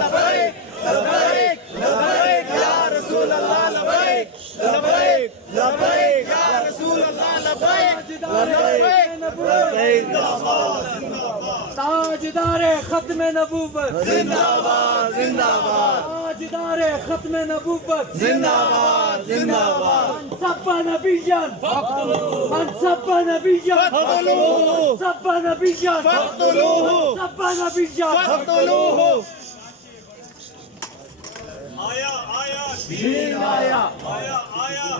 لبیک لبیک لبیک یا رسول اللہ لبیک لبیک لبیک یا رسول اللہ لبیک لبیک لبیک تاجدار ختم نبوت زندہ باد زندہ باد تاجدار ختم نبوت زندہ باد زندہ باد من سب نبیا من سب نبیا فاقتلوه سب نبیا فاقتلوه سب نبیا فاقتلوه دین آیا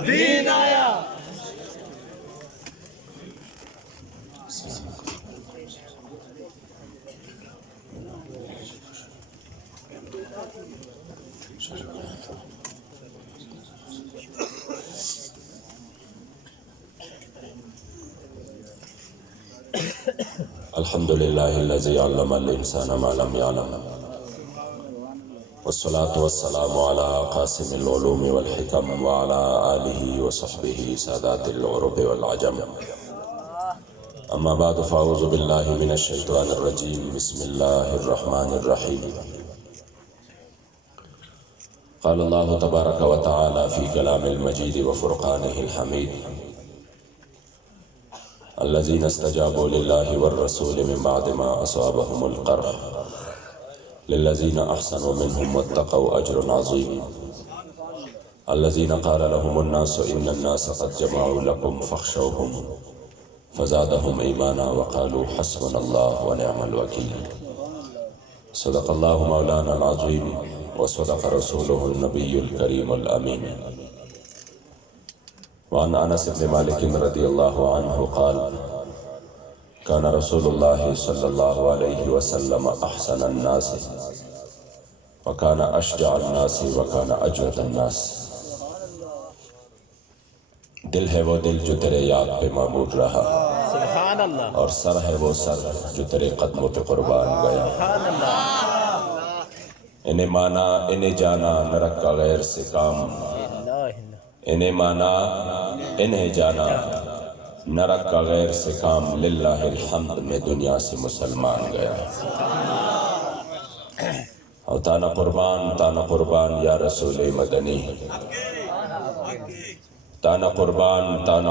دین آیا الحمد لله الذي علم الإنسان ما لم يعلم والصلاة والسلام على قاسم العلوم والحكم وعلى آله وصحبه سادات العرب والعجم أما بعد فأعوذ بالله من الشيطان الرجيم بسم الله الرحمن الرحيم قال الله تبارك وتعالى في كلام المجيد وفرقانه الحميد الذين استجابوا لله والرسول من بعد ما أصابهم القرح للذين أحسنوا منهم واتقوا أجر عظيم الذين قال لهم الناس إن الناس قد جمعوا لكم فاخشوهم فزادهم إيمانا وقالوا حسبنا الله ونعم الوكيل صدق الله مولانا العظيم وصدق رسوله النبي الكريم الأمين وعن أنس بن مالك رضي الله عنه قال كان رسول الله صلى الله عليه وسلم أحسن الناس وكان أشجع الناس وكان أجود الناس دل ہے وہ دل جو تیرے یاد پہ معمور رہا سبحان اللہ اور سر ہے وہ سر جو تیرے قدموں پہ قربان گیا سبحان اللہ انہیں مانا انہیں جانا نہ رکھا غیر سے کام انہیں مانا انہیں جانا نہ رکھا غیر سے کام للہ الحمد میں دنیا سے مسلمان گیا اور تانا قربان یا رسول مدنی تانا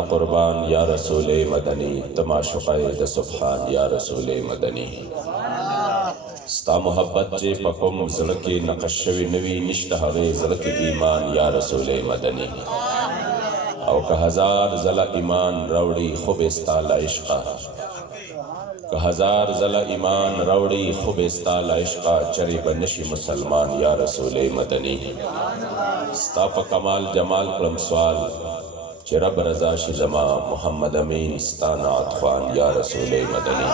قربان یا رسول مدنی تماشقائد سبحان یا رسول مدنی ستا محبت جے پکم زلکی نقشوی نوی نشتہوے زلکی ایمان یا رسول مدنی او کہ ہزار زل ایمان روڑی خوب استال عشقہ کہ ہزار زل ایمان روڑی خوب استال عشقہ چری بنشی مسلمان یا رسول مدنی ستا پا کمال جمال کرم سوال چی رب رضا شی زما محمد امین ستانا عطفان یا رسول مدنی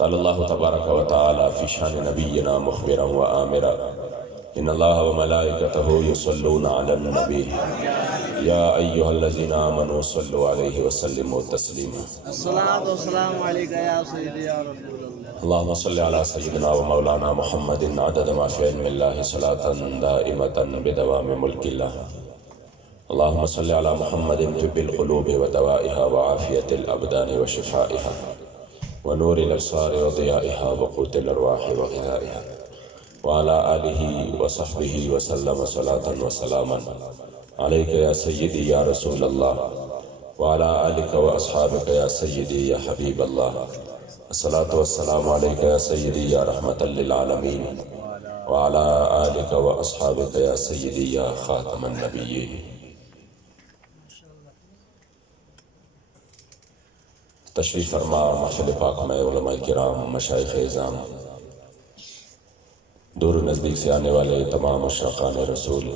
قال الله تبارك وتعالى في شان نبينا مخبرا وآمرا إن الله وملائكته يصلون على النبي يا أيها الذين آمنوا صلوا عليه وسلموا تسليما الصلاة والسلام عليك يا سيدي يا رسول الله اللهم صل على سيدنا ومولانا محمد عدد ما في علم الله صلاة دائمة بدوام ملك الله اللهم صل على محمد طب القلوب ودوائها وعافية الأبدان وشفائها ونور الأبصار وضيائها وقوت الأرواح وغذائها وعلى آله وصحبه وسلم صلاة وسلاما عليك يا سيدي يا رسول الله وعلى آلك وأصحابك يا سيدي يا حبيب الله الصلاة والسلام عليك يا سيدي يا رحمة للعالمين وعلى آلك وأصحابك يا سيدي يا خاتم النبيين تشریف فرما محفل پاک میں علماء کرام مشائخ اعظام دور و نزدیک سے آنے والے تمام اشراقان رسول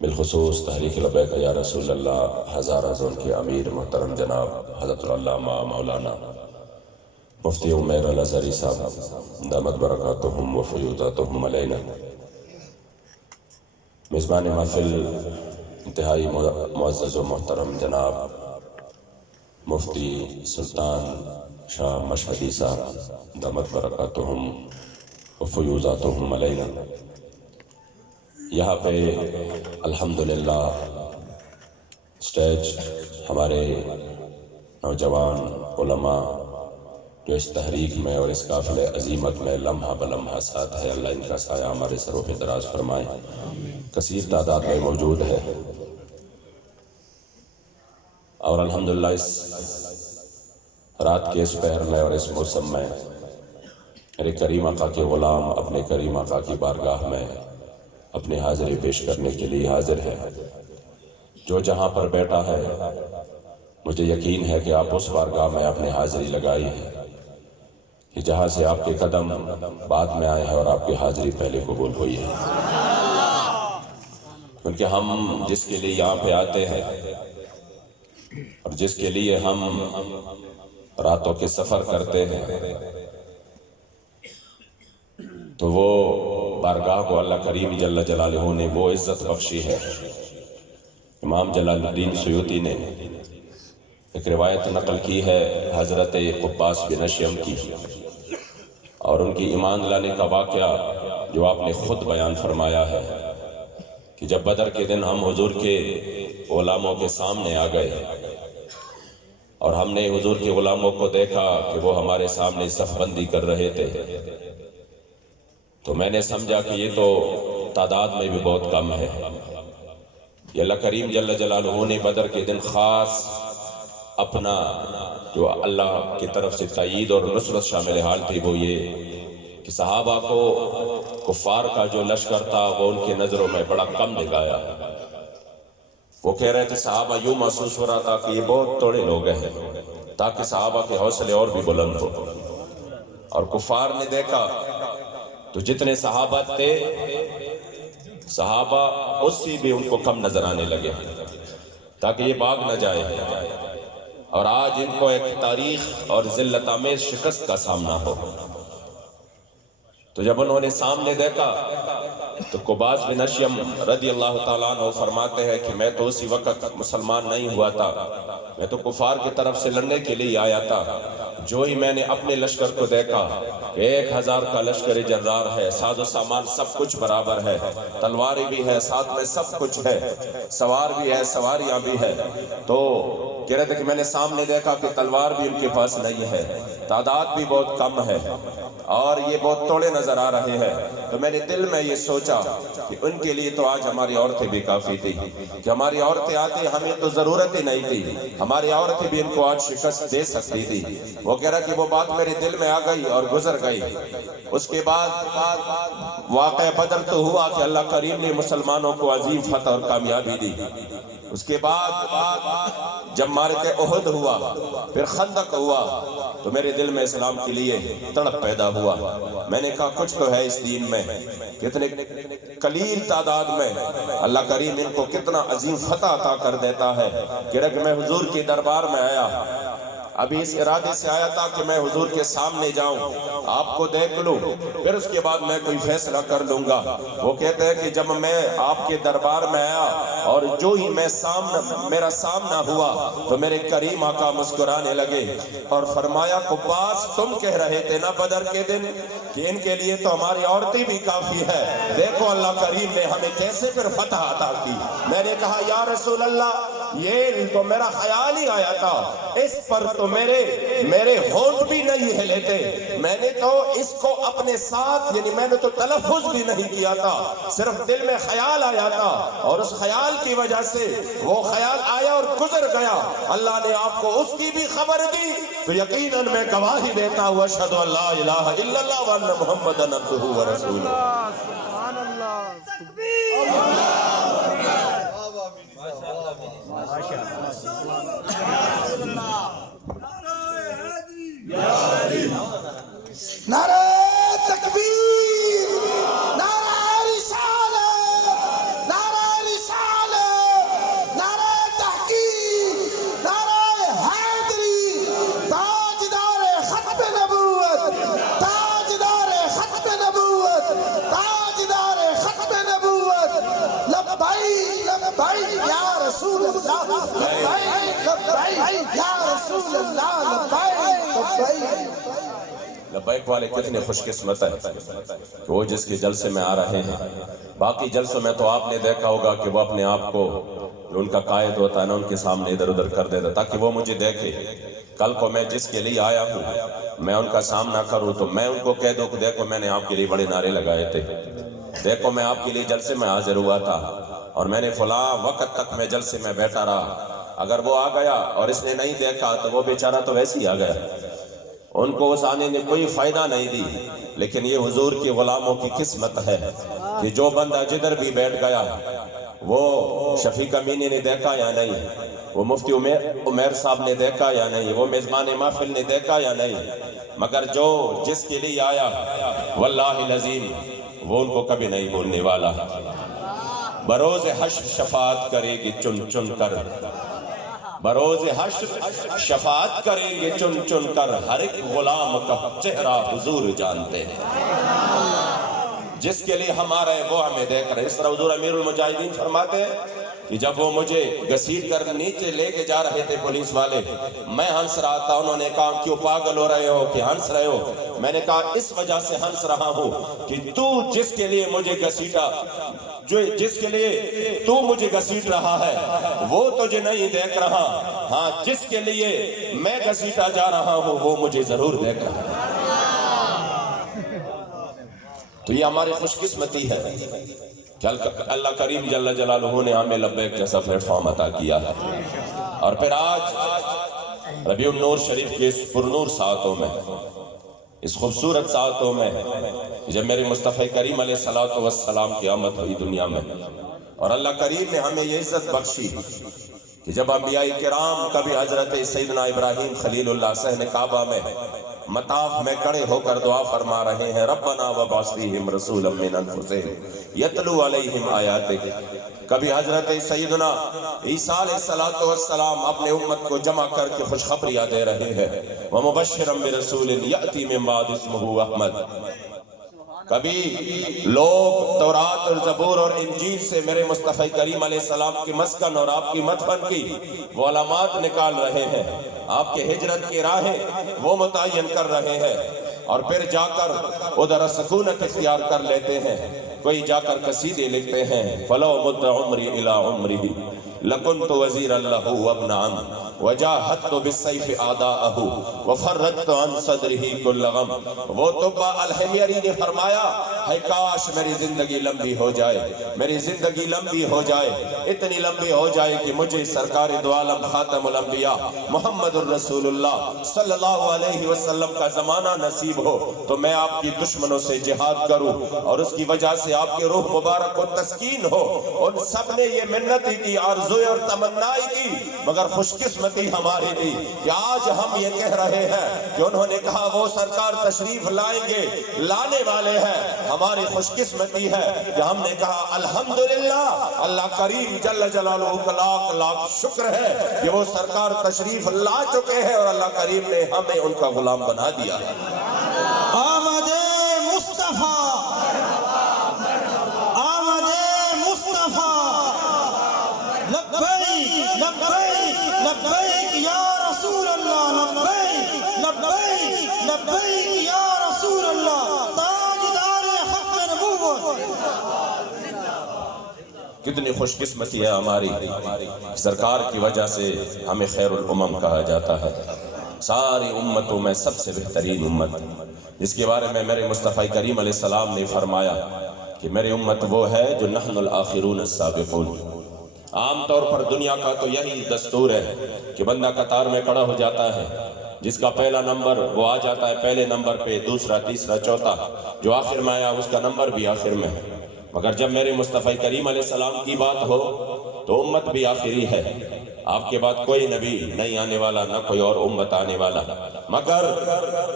بالخصوص تحریک لبیک یا رسول اللہ ہزارہ زون کے امیر محترم جناب حضرت العلامہ مولانا مفتی عمیر الازہری صاحب دامت برکاتہم و فیوضاتہم علینا میزبان محفل انتہائی معزز و محترم جناب مفتی سلطان شاہ مشہدی صاحب دامت برکاتہم و فیوضاتہم علینا یہاں پہ الحمدللہ سٹیج ہمارے نوجوان علماء جو اس تحریک میں اور اس قافلے عظیمت میں لمحہ بلمحہ ساتھ ہے، اللہ ان کا سایہ ہمارے سروں پہ دراز فرمائے۔ کثیر تعداد میں موجود ہے اور الحمدللہ اس رات کے اس پہر میں اور اس موسم میں میرے کریم آقا کے غلام اپنے کریم آقا کی بارگاہ میں اپنی حاضری پیش کرنے کے لیے حاضر ہے۔ جو جہاں پر بیٹھا ہے مجھے یقین ہے کہ آپ اس بارگاہ میں اپنی حاضری لگائی ہے کہ جہاں سے آپ کے قدم بعد میں آئے ہیں اور آپ کی حاضری پہلے قبول ہوئی ہے، کیونکہ ہم جس کے لیے یہاں پہ آتے ہیں اور جس کے لیے ہم راتوں کے سفر کرتے ہیں تو وہ بارگاہ کو اللہ کریم جل جلالہ نے وہ عزت بخشی ہے۔ امام جلال الدین سیوطی نے ایک روایت نقل کی ہے حضرت قباس بن اشیم کی، اور ان کی ایمان لانے کا واقعہ جو آپ نے خود بیان فرمایا ہے کہ جب بدر کے دن ہم حضور کے غلاموں کے سامنے آ گئے اور ہم نے حضور کے غلاموں کو دیکھا کہ وہ ہمارے سامنے صف بندی کر رہے تھے، تو میں نے سمجھا کہ یہ تو تعداد میں بھی بہت کم ہے۔ یہ اللہ کریم جل جلالہ نے بدر کے دن خاص اپنا جو اللہ کی طرف سے تائید اور نصرت شامل حال تھی وہ یہ کہ صحابہ کو کفار کا جو لشکر تھا وہ ان کی نظروں میں بڑا کم دکھایا۔ وہ کہہ رہے تھے، صحابہ یوں محسوس ہو رہا تھا کہ یہ بہت تھوڑے لوگ ہیں، تاکہ صحابہ کے حوصلے اور بھی بلند ہو۔ اور کفار نے دیکھا تو جتنے صحابہ تھے صحابہ اس سے بھی ان کو کم نظر آنے لگے تاکہ یہ بھاگ نہ جائے، اور آج ان کو ایک تاریخ اور ذلت آمیز شکست کا سامنا ہو۔ تو جب انہوں نے سامنے دیکھا تو قباس بن اشیم رضی اللہ تعالیٰ عنہ فرماتے ہیں کہ میں تو اسی وقت مسلمان نہیں ہوا تھا، میں تو کفار کی طرف سے لڑنے کے لیے آیا تھا۔ جو ہی میں نے اپنے لشکر کو دیکھا کہ 1000 کا لشکر جرار ہے، ساز و سامان سب کچھ برابر ہے، تلواریں بھی ہے، ساتھ میں سب کچھ ہے، سوار بھی ہے، سواریاں بھی ہے، تو کہہ رہے تھے کہ میں نے سامنے دیکھا کہ تلوار بھی ان کے پاس نہیں ہے، تعداد بھی بہت کم ہے اور یہ بہت توڑے نظر آ رہے ہیں۔ تو میں نے دل میں یہ سوچا کہ ان کے لیے تو آج ہماری عورتیں بھی کافی تھی، کہ ہماری عورتیں آتی ہمیں تو ضرورت ہی نہیں تھی، ہماری عورتیں بھی ان کو آج شکست دے سکتی تھی۔ وہ کہہ رہا کہ وہ بات میرے دل میں آ گئی اور گزر گئی۔ اس کے بعد واقعہ بدر تو ہوا کہ اللہ کریم نے مسلمانوں کو عظیم فتح اور کامیابی دی۔ اس کے بعد جب معرکہ احد ہوا، پھر خندق ہوا، تو میرے دل میں اسلام کے لیے تڑپ پیدا ہوا۔ میں نے کہا کچھ تو ہے اس دین میں، کتنے قلیل تعداد میں اللہ کریم ان کو کتنا عظیم فتح عطا کر دیتا ہے۔ کہ میں حضور کے دربار میں آیا، ابھی اس ارادے سے آیا تھا کہ میں حضور کے سامنے جاؤں، آپ کو دیکھ لوں، پھر اس کے بعد میں کوئی فیصلہ کر لوں گا۔ وہ کہتے ہیں کہ جب میں آپ کے دربار میں آیا اور جو ہی میرا سامنا ہوا تو میرے کریم آقا مسکرانے لگے اور فرمایا، قباس تم کہہ رہے تھے نا بدر کے دن کہ ان کے لیے تو ہماری عورتیں بھی کافی ہے، دیکھو اللہ کریم نے ہمیں کیسے پھر فتح عطا کی۔ میں نے کہا یا رسول اللہ، یہ تو میرا خیال ہی آیا تھا، اس پر تو میرے ہونٹ بھی نہیں ہلے تھے، میں نے تو اس کو اپنے ساتھ یعنی میں نے تو تلفظ بھی نہیں کیا تھا، صرف دل میں خیال آیا تھا، اور اس خیال کی وجہ سے وہ خیال آیا اور گزر گیا، اللہ نے آپ کو اس کی بھی خبر دی، تو یقیناً میں گواہی دیتا ہوں اشہد ان لا الہ الا اللہ وان محمدًا عبدہ ورسولہ۔ سبحان اللہ، نعرہ تکبیر، نعرہ رسالت، نعرہ رسالت، نعرہ تحقیق، نعرہ حیدری، تاجدار ختم نبوت، تاجدار ختم نبوت، تاجدار ختم نبوت، لبیک لبیک یا رسول اللہ، لبیک لبیک یا رسول اللہ، لبیک لبیک۔ لبیک والے کتنے خوش قسمت ہیں کہ وہ جس کے جلسے میں آ رہے ہیں۔ باقی جلسوں میں تو آپ نے دیکھا ہوگا کہ وہ اپنے آپ کو جو ان کا قائد ہوتا ہے نا ان کے سامنے ادھر ادھر کر دیتا تاکہ وہ مجھے دیکھے، کل کو میں جس کے لیے آیا ہوں میں ان کا سامنا کروں تو میں ان کو کہہ دوں کہ دیکھو میں نے آپ کے لیے بڑے نعرے لگائے تھے، دیکھو میں آپ کے لیے جلسے میں حاضر ہوا تھا اور میں نے فلاں وقت تک میں جلسے میں بیٹھا رہا، اگر وہ آ گیا اور اس نے نہیں دیکھا تو وہ بیچارہ تو ویسے ہی آ گیا، ان کو اس آنے نے کوئی فائدہ نہیں دی۔ لیکن یہ حضور کے غلاموں کی قسمت ہے کہ جو بندہ جدھر بھی بیٹھ گیا، وہ شفیق امینی نے دیکھا یا نہیں، وہ مفتی عمیر صاحب نے دیکھا یا نہیں، وہ میزبان محفل نے دیکھا یا نہیں، مگر جو جس کے لیے آیا واللہ العظیم وہ ان کو کبھی نہیں بھولنے والا۔ بروز حشر شفاعت کرے گی چن چن کر، بروز حشر شفاعت کریں گے چن چن کر، ہر ایک غلام کا چہرہ حضور جانتے ہیں، جس کے لیے ہمارا ہے وہ ہمیں دیکھ رہے۔ اس طرح حضور امیر المجاہدین فرماتے ہیں کہ جب وہ مجھے گھسیٹ کر نیچے لے کے جا رہے تھے پولیس والے، میں ہنس رہا تھا، انہوں نے کہا کیوں پاگل ہو رہے ہو کہ ہنس رہے ہو؟ میں نے کہا اس وجہ سے ہنس رہا ہوں کہ تو جس کے لیے مجھے گھسیٹا، جس کے لیے تو مجھے گھسیٹ رہا ہے وہ تجھے نہیں دیکھ رہا، ہاں جس کے لیے میں گھسیٹا جا رہا ہوں وہ مجھے ضرور دیکھ رہا ہے۔ تو یہ ہماری خوش قسمتی ہے کہ اللہ کریم جل جلالہ نے ہمیں لبیک جیسا پلیٹ فارم عطا کیا ہے، اور پھر آج ربیع النور شریف کے اس پرنور ساعتوں میں، اس خوبصورت ساعتوں میں جب میرے مصطفی کریم علیہ السلام کی آمد ہوئی دنیا میں، اور اللہ کریم نے ہمیں یہ عزت بخشی کہ جب انبیاء کرام کبھی حضرت سیدنا ابراہیم خلیل اللہ صحن کعبہ میں مطاف میں کھڑے ہو کر دعا فرما رہے ہیں، ربنا وابعث فیہم رسولا من انفسہم یتلو علیہم آیاتک، کبھی حضرت سیدنا عیسیٰ علیہ السلام اپنے امت کو جمع کر کے خوشخبریاں دے رہے ہیں، وَمُبَشِّرًا بِرَسُولٍ يَأْتِي مِن بَعْدِ اسْمُهُ احمد، کبھی لوگ تورات اور زبور اور انجیل سے میرے مصطفی کریم علیہ السلام کی مسکن اور آپ کی مدفن کی وہ علامات نکال رہے ہیں، آپ کے ہجرت کی راہیں وہ متعین کر رہے ہیں، اور پھر جا کر ادھر سکونت اختیار کر لیتے ہیں، کوئی جا کر قصیدے لکھتے ہیں، فَلَوْ مُدَّ عُمْرِي إِلَىٰ عُمْرِهِ لَكُنْتُ وَزِيرًا لَهُ وَابْنَ عَمٍ وَجَاهَدْتُ بِالسَّيْفِ أَعْدَاءَهُ وَفَرَّجْتُ عَنْ صَدْرِهِ كُلَّ غَمٍ۔ وہ طبع الحمیری نے فرمایا ہے کاش میری زندگی لمبی ہو جائے، میری زندگی لمبی ہو جائے، اتنی لمبی ہو جائے کہ مجھے سرکار دو عالم خاتم الانبیاء محمد الرسول اللہ صلی اللہ علیہ وسلم کا زمانہ نصیب ہو تو میں آپ کی دشمنوں سے جہاد کروں اور اس کی وجہ سے آپ کی روح مبارک کو تسکین ہو۔ ان سب نے یہ منتی کی، آرزویں اور تمنائی کی، مگر خوش قسمتی ہماری تھی کہ آج ہم یہ کہہ رہے ہیں کہ انہوں نے کہا وہ سرکار تشریف لائیں گے، لانے والے ہیں۔ ہماری خوش قسمتی ہے کہ ہم نے کہا الحمدللہ، اللہ کریم جل جلالہ کا لاکھ لاکھ شکر ہے کہ وہ سرکار تشریف لا چکے ہیں اور اللہ کریم نے ہمیں ان کا غلام بنا دیا ہے۔ آمد مصطفیٰ، آمد مصطفیٰ، لبیک لبیک لبیک یا رسول اللہ، لبیک لبیک لبیک یا رسول اللہ، تاجدار حق نبوت۔ کتنی خوش قسمتی ہے ہماری، سرکار کی وجہ سے ہمیں خیر الامم کہا جاتا ہے، ساری امتوں میں سب سے بہترین امت، جس کے بارے میں میرے مصطفی کریم علیہ السلام نے فرمایا کہ میری امت وہ ہے جو نحن الآخرون السابقون۔ عام طور پر دنیا کا تو یہی دستور ہے کہ بندہ قطار میں کھڑا ہو جاتا ہے، جس کا پہلا نمبر وہ آ جاتا ہے پہلے نمبر پہ، دوسرا تیسرا چوتھا، جو آخر میں آیا اس کا نمبر بھی آخر میں ہے، مگر جب میرے مصطفی کریم علیہ السلام کی بات ہو تو امت بھی آخری ہے، آپ کے بعد کوئی نبی نہیں آنے والا، نہ کوئی اور امت آنے والا، مگر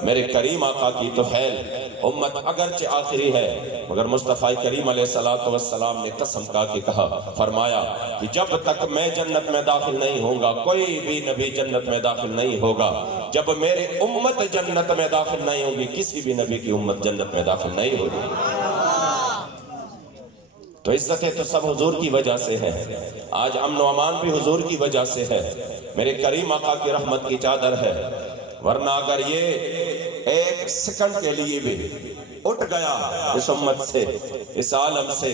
میرے کریم آقا کی طفیل امت اگرچہ آخری ہے مگر مصطفی کریم علیہ السلام نے قسم کھا کے کہا، فرمایا کہ جب تک میں جنت میں داخل نہیں ہوں گا کوئی بھی نبی جنت میں داخل نہیں ہوگا، جب میرے امت جنت میں داخل نہیں ہوگی کسی بھی نبی کی امت جنت میں داخل نہیں ہوگی۔ تو عزتیں تو سب حضور کی وجہ سے ہے، آج امن و امان بھی حضور کی وجہ سے ہے، میرے کریم آقا کی رحمت کی چادر ہے، ورنہ اگر یہ ایک سیکنڈ کے لیے بھی اٹھ گیا اس امت سے، اس عالم سے،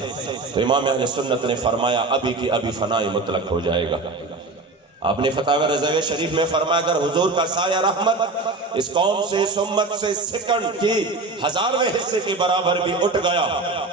تو امام اہل سنت نے فرمایا ابھی کی ابھی فنائی مطلق ہو جائے گا، آپ نے فتاوی رضویہ شریف میں فرمایا اگر حضور کا سایہ رحمت اس قوم سے اس امت سے سیکنڈ کی 1000ویں حصے کے برابر بھی اٹھ گیا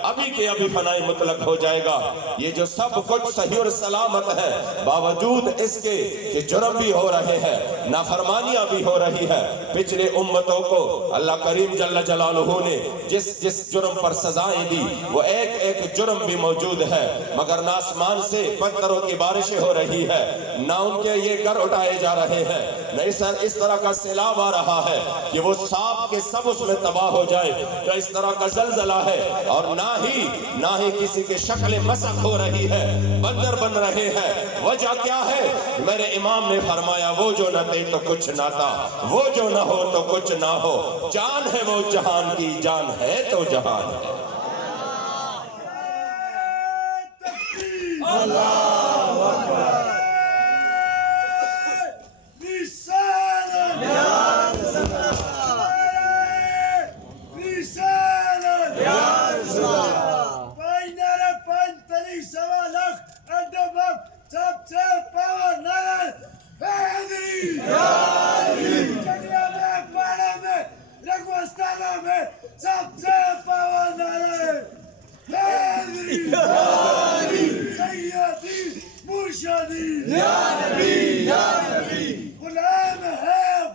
ابھی کے ابھی فنائی مطلق ہو جائے گا۔ یہ جو سب کچھ صحیح اور سلامت ہے باوجود اس کے کہ جرم بھی ہو رہے ہیں، نافرمانیاں بھی ہو رہی ہے۔ پچھلے امتوں کو اللہ کریم جل جلالہ نے جس جرم پر سزائیں دی وہ ایک ایک جرم بھی موجود ہے، مگر نہ آسمان سے پتھروں کی بارشیں ہو رہی ہے، نہ ان کے یہ گھر اٹھائے جا رہے ہیں، نہ اس طرح کا سیلاب آ رہا ہے کہ وہ سانپ کے سب اس میں تباہ ہو جائے، تو اس طرح کا زلزلہ ہے، اور نہ ہی کسی کے شکل مسخ ہو رہی ہے، بندر بن رہے ہیں۔ وجہ کیا ہے؟ میرے امام نے فرمایا وہ جو نہ تھے تو کچھ نہ تھا، وہ جو نہ ہو تو کچھ نہ ہو، جان ہے وہ جہان کی، جان ہے تو جہان ہے۔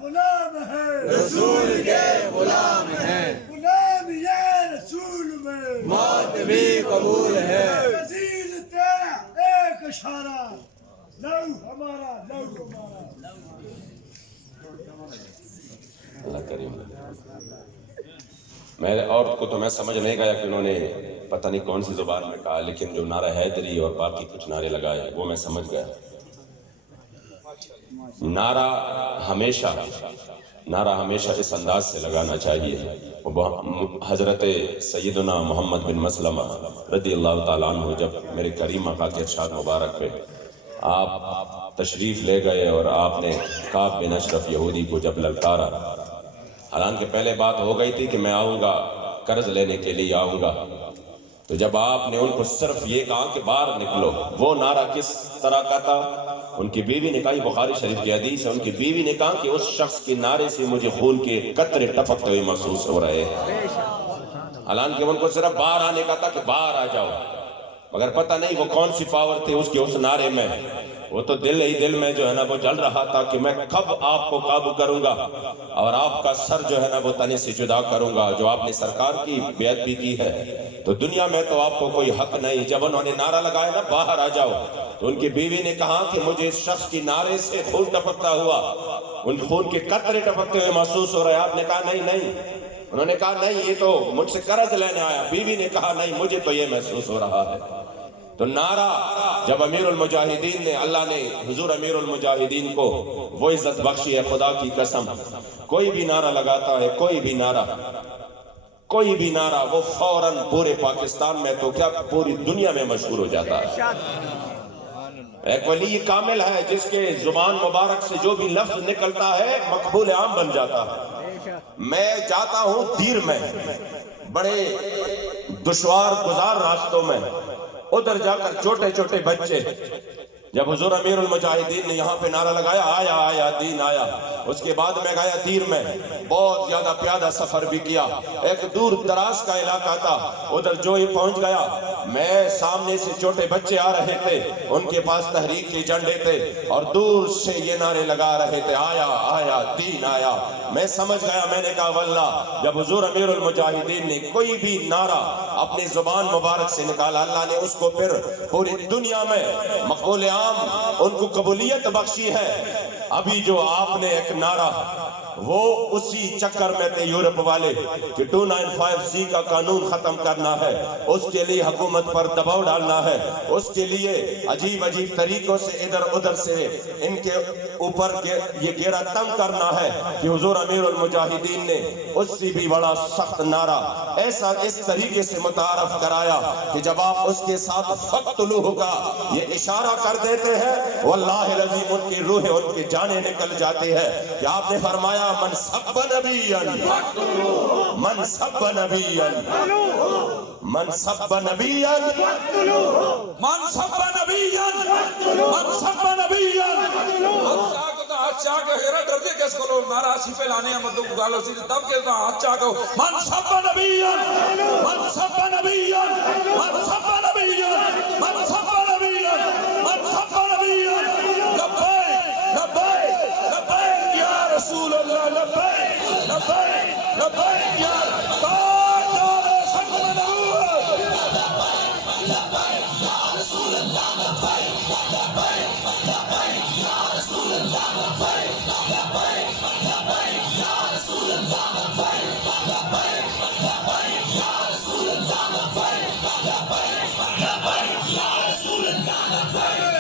غلام ہے رسول کے غلام ہے، غلام یا رسول میں موت بھی قبول ہے، عزیز تیرا ایک اشارہ، لو ہمارا لو ہمارا۔ اللہ کریم میرے اور کو تو میں سمجھ نہیں گیا کہ انہوں نے پتہ نہیں کون سی زبان میں کہا، لیکن جو نعرہ حیدری اور باقی کچھ نعرے لگائے وہ میں سمجھ گیا۔ نعرہ ہمیشہ اس انداز سے لگانا چاہیے۔ حضرت سیدنا محمد بن مسلمہ رضی اللہ تعالیٰ عنہ جب میرے کریم آقا کے ارشاد مبارک پہ آپ تشریف لے گئے اور آپ نے کعب بن اشرف یہودی کو جب للکارا، حالانکہ پہلے بات ہو گئی تھی کہ میں آؤں گا قرض لینے کے لیے آؤں گا، تو جب آپ نے ان کو صرف یہ کہا کہ باہر نکلو، وہ نعرہ کس طرح کا تھا؟ ان کی بیوی نے کہا، یہ بخاری شریف کی حدیث ہے، ان کی بیوی نے کہا کہ اس شخص کے نعرے سے مجھے خون کے قطرے ٹپکتے ہوئے محسوس ہو رہے ہیں۔ حالانکہ ان کو صرف باہر آنے کا تھا کہ باہر آ جاؤ، مگر پتہ نہیں وہ کون سی پاور تھی اس کے اس نعرے میں، وہ تو دل میں جو ہے نا وہ جل رہا تھا کہ میں کب آپ کو قابو کروں گا اور آپ کا سر جو ہے نا وہ تنے سے جدا کروں گا۔ جو آپ نے سرکار کی بیعت بھی کی ہے تو دنیا میں تو آپ کو کوئی حق نہیں۔ جب انہوں نے نعرہ لگایا نا باہر آ جاؤ، تو ان کی بیوی نے کہا کہ مجھے اس شخص کی نعرے سے خون ٹپکتا ہوا، ان خون کے قطرے ٹپکتے ہوئے محسوس ہو رہے ہیں۔ آپ نے کہا نہیں، انہوں نے کہا نہیں، یہ تو مجھ سے قرض لینے آیا۔ بیوی نے کہا نہیں، مجھے تو یہ محسوس ہو رہا ہے۔ تو نعرہ جب امیر المجاہدین نے، اللہ نے حضور امیر المجاہدین کو وہ عزت بخشی ہے، خدا کی قسم، کوئی بھی نعرہ لگاتا ہے، کوئی بھی نعرہ وہ فوراً پورے پاکستان میں تو کیا پوری دنیا میں مشہور ہو جاتا ہے۔ ایک ولی کامل ہے جس کے زبان مبارک سے جو بھی لفظ نکلتا ہے مقبول عام بن جاتا ہے۔ میں جاتا ہوں دیر میں، بڑے دشوار گزار راستوں میں، ادھر جا کر چھوٹے بچے، جب حضور امیر المجاہدین نے یہاں پہ نعرہ لگایا آیا دین آیا، اس کے بعد میں گیا دیر میں، بہت زیادہ پیادہ سفر بھی کیا، ایک دور دراز کا علاقہ تھا، ادھر جو ہی پہنچ گیا میں سامنے سے چھوٹے بچے آ رہے تھے، ان کے پاس تحریک کے جھنڈے تھے اور دور سے یہ نعرے لگا رہے تھے آیا دین آیا۔ میں سمجھ گیا، میں نے کہا واللہ جب حضور امیر المجاہدین نے کوئی بھی نعرہ اپنی زبان مبارک سے نکالا، اللہ نے اس کو پھر پوری دنیا میں مقبول عام ان کو قبولیت بخشی ہے۔ ابھی جو آپ نے ایک نعرہ، وہ اسی چکر میں تھے یورپ والے کہ 295C کا قانون ختم کرنا ہے، اس کے لیے حکومت پر دباؤ ڈالنا ہے، اس کے لیے عجیب طریقوں سے ادھر ادھر سے ان کے اوپر یہ گیرا تنگ کرنا ہے کہ حضور امیر المجاہدین نے اس سے بھی بڑا سخت نعرہ ایسا اس طریقے سے متعارف کرایا کہ جب آپ اس کے ساتھ فقتلوہ کا یہ اشارہ کر دیتے ہیں، واللہ العظیم ان کی روح ان کی جانیں نکل جاتی ہے کہ آپ نے فرمایا من سب نبیا من سب نبیا من سب نبیا من سب نبیا من سب نبیا ہاتھ چاہ کے ہیرا ڈر کے کیس کو لوگ نارا سی پہ لانے ہیں مطلب گالو سی تب کے ہاتھ چاہ کے من سب نبیا من سب نبیا من سب نبیا من سب نبیا من سب نبیا لبیک لبیک لبیک یا رسول اللہ لبیک لبیک لبیک یا تاجدار ختم نبوت لبیک یا رسول اللہ لبیک لبیک لبیک یا رسول اللہ لبیک لبیک لبیک یا رسول اللہ لبیک لبیک لبیک یا رسول اللہ لبیک لبیک لبیک یا رسول اللہ لبیک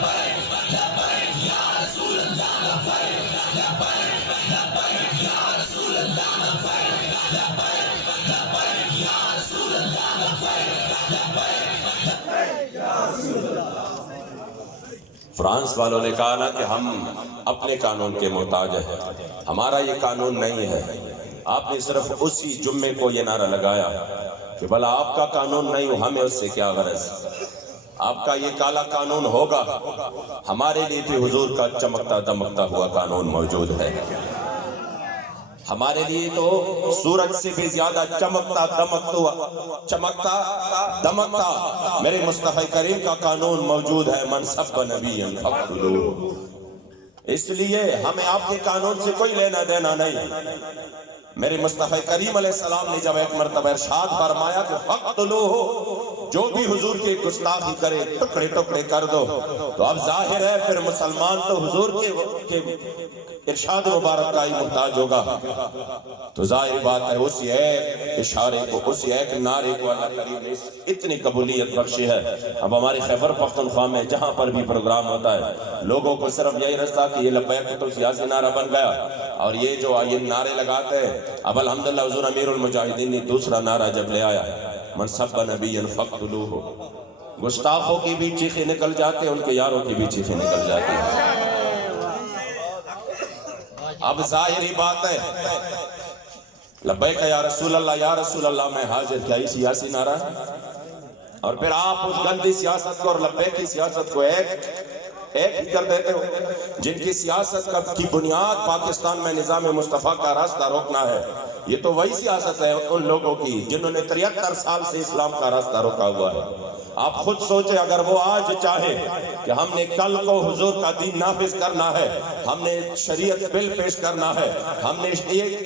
لبیک لبیک یا رسول اللہ لبیک لبیک لبیک یا رسول اللہ لبیک لبیک لبیک یا رسول اللہ لبیک لبیک یا رسول اللہ۔ فرانس والوں نے کہا نا کہ ہم اپنے قانون کے محتاج ہیں، ہمارا یہ قانون نہیں ہے۔ آپ نے صرف اسی جمعے کو یہ نعرہ لگایا کہ بھلا آپ کا قانون نہیں ہو، ہمیں اس سے کیا غرض، آپ کا یہ کالا قانون ہوگا، ہمارے لیے بھی حضور کا چمکتا دمکتا ہوا قانون موجود ہے۔ ہمارے لیے تو سورج سے بھی زیادہ چمکتا دمکتا میرے مصطفی کریم کا قانون موجود ہے، من سب نبی فاقتلوہ۔ اس لیے ہمیں آپ کے قانون سے کوئی لینا دینا نہیں۔ میرے مصطفی کریم علیہ السلام نے جب ایک مرتبہ ارشاد فرمایا کہ فاقتلوہ، جو بھی حضور کی گستاخی کرے ٹکڑے ٹکڑے کر دو، تو اب ظاہر ہے پھر مسلمان تو حضور کے ارشاد مبارک کا ہی محتاج ہوگا۔ تو ظاہر بات ہے اسی ایک اشارے کو، اسی ایک نعرے کو اللہ کریم نے اتنی قبولیت بخشی ہے۔ اب ہماری خیبر پختونخوا میں جہاں پر بھی پروگرام ہوتا ہے، لوگوں کو صرف یہی رستہ کہ یہ لبیک تو سیاسی نعرہ بن گیا، اور یہ جو یہ نعرے لگاتے ہیں، اب الحمدللہ حضور امیر المجاہدین نے دوسرا نعرہ جب لے آیا، من سب نبی فاقتلوہ، گستاخوں کی بھی چیخیں نکل جاتے ہیں، ان کے یاروں کی بھی چیخیں نکل جاتی ہیں۔ اب ظاہری بات ہے، لبیک یا رسول اللہ میں حاضر، کیا ہی سیاسی نعرہ ہے؟ اور پھر آپ اس گندی سیاست کو اور لبیک کی سیاست کو ایک ہی کر دیتے ہو، جن کی سیاست کی بنیاد پاکستان میں نظام مصطفیٰ کا راستہ روکنا ہے۔ یہ تو وہی سیاست ہے ان لوگوں کی جنہوں نے 73 سال سے اسلام کا راستہ روکا ہوا ہے۔ آپ خود سوچیں، اگر وہ آج چاہے کہ ہم نے کل کو حضور کا دین نافذ کرنا ہے، ہم نے شریعت بل پیش کرنا ہے، ہم نے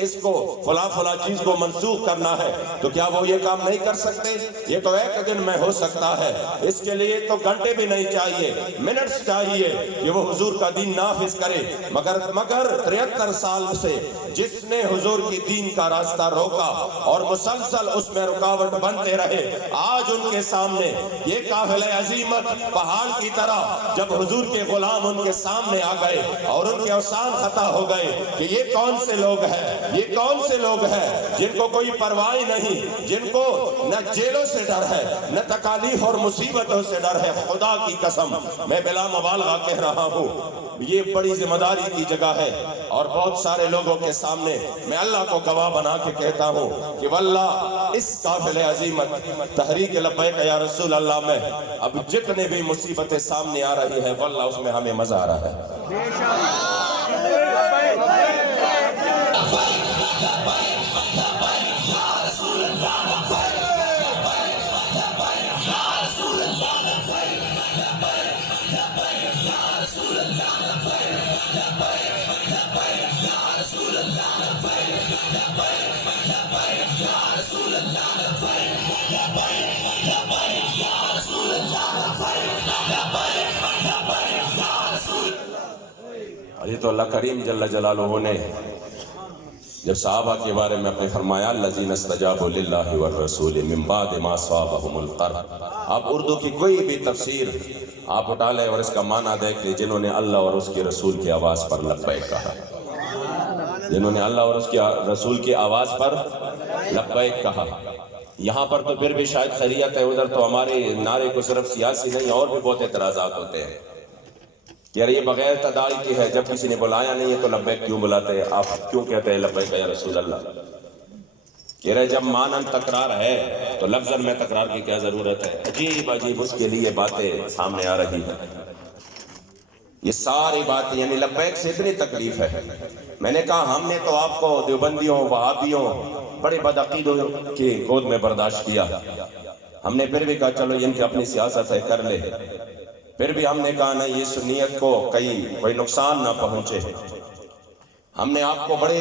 اس کو فلاں چیز کو منسوخ کرنا ہے، تو کیا وہ یہ کام نہیں کر سکتے؟ یہ تو ایک دن میں ہو سکتا ہے، اس کے لیے تو گھنٹے بھی نہیں چاہیے، منٹس چاہیے کہ وہ حضور کا دین نافذ کرے۔ مگر 73 سال سے جس نے حضور کی دین کا راستہ روکا اور مسلسل اس میں رکاوٹ بنتے رہے، آج ان کے سامنے یہ قافلہ عظیمت پہاڑ کی طرح جب حضور کے غلام ان کے سامنے آ گئے اور ان کے اوسان خطا ہو گئے کہ یہ کون سے لوگ ہیں، یہ کون سے لوگ ہیں جن کو کوئی پرواہ نہیں، جن کو نہ جیلوں سے ڈر ہے، نہ تکالیف اور مصیبتوں سے ڈر ہے۔ خدا کی قسم میں بلا مبالغہ کہہ رہا ہوں، یہ بڑی ذمہ داری کی جگہ ہے، اور بہت سارے لوگوں کے سامنے میں اللہ کو گواہ بنا کے کہتا ہوں کہ واللہ اس قافلہ عظیمت تحریک لبیک یا رسول اللہ میں اب جتنے بھی مصیبتیں سامنے آ رہی ہیں، واللہ اس میں ہمیں مزہ آ رہا ہے۔ یہ تو اللہ کریم جل جلالہ نے جب صحابہ کے بارے میں اپنے فرمایا الذین استجابوا للہ والرسول من بعد ما اصابہم القرح۔ آپ اردو کی کوئی بھی تفسیر آپ اٹھا لیں اور اس کا معنی دیکھ لیں، جنہوں نے اللہ اور اس کے رسول کی آواز پر لبیک کہا، جنہوں نے اللہ اور اس کے رسول کی آواز پر لبیک کہا۔ یہاں پر تو پھر بھی شاید خیریت ہے، ادھر تو ہمارے نعرے کو صرف سیاسی نہیں اور بھی بہت اعتراضات ہوتے ہیں۔ کہ یار یہ بغیر تدائی کی ہے، جب کسی نے بلایا نہیں ہے تو لبیک کیوں بلاتے ہیں؟ آپ کیوں کہتے ہیں لبیک یا رسول اللہ؟ کہہ رہے جب مانن تکرار ہے تو لفظاً میں تکرار کی کیا ضرورت ہے؟ عجیب عجیب اس کے لیے باتیں سامنے آ رہی ہیں. یہ ساری باتیں یعنی لبیک سے اتنی تکلیف ہے. میں نے کہا ہم نے تو آپ کو دیوبندیوں وہابیوں بڑے بدعقیدوں کی گود میں برداشت کیا، ہم نے پھر بھی کہا چلو ان کی اپنی سیاست ہے کر لے. پھر بھی ہم نے کہا نہیں، یہ سنیت کو کوئی نقصان نہ پہنچے. ہم نے آپ کو بڑے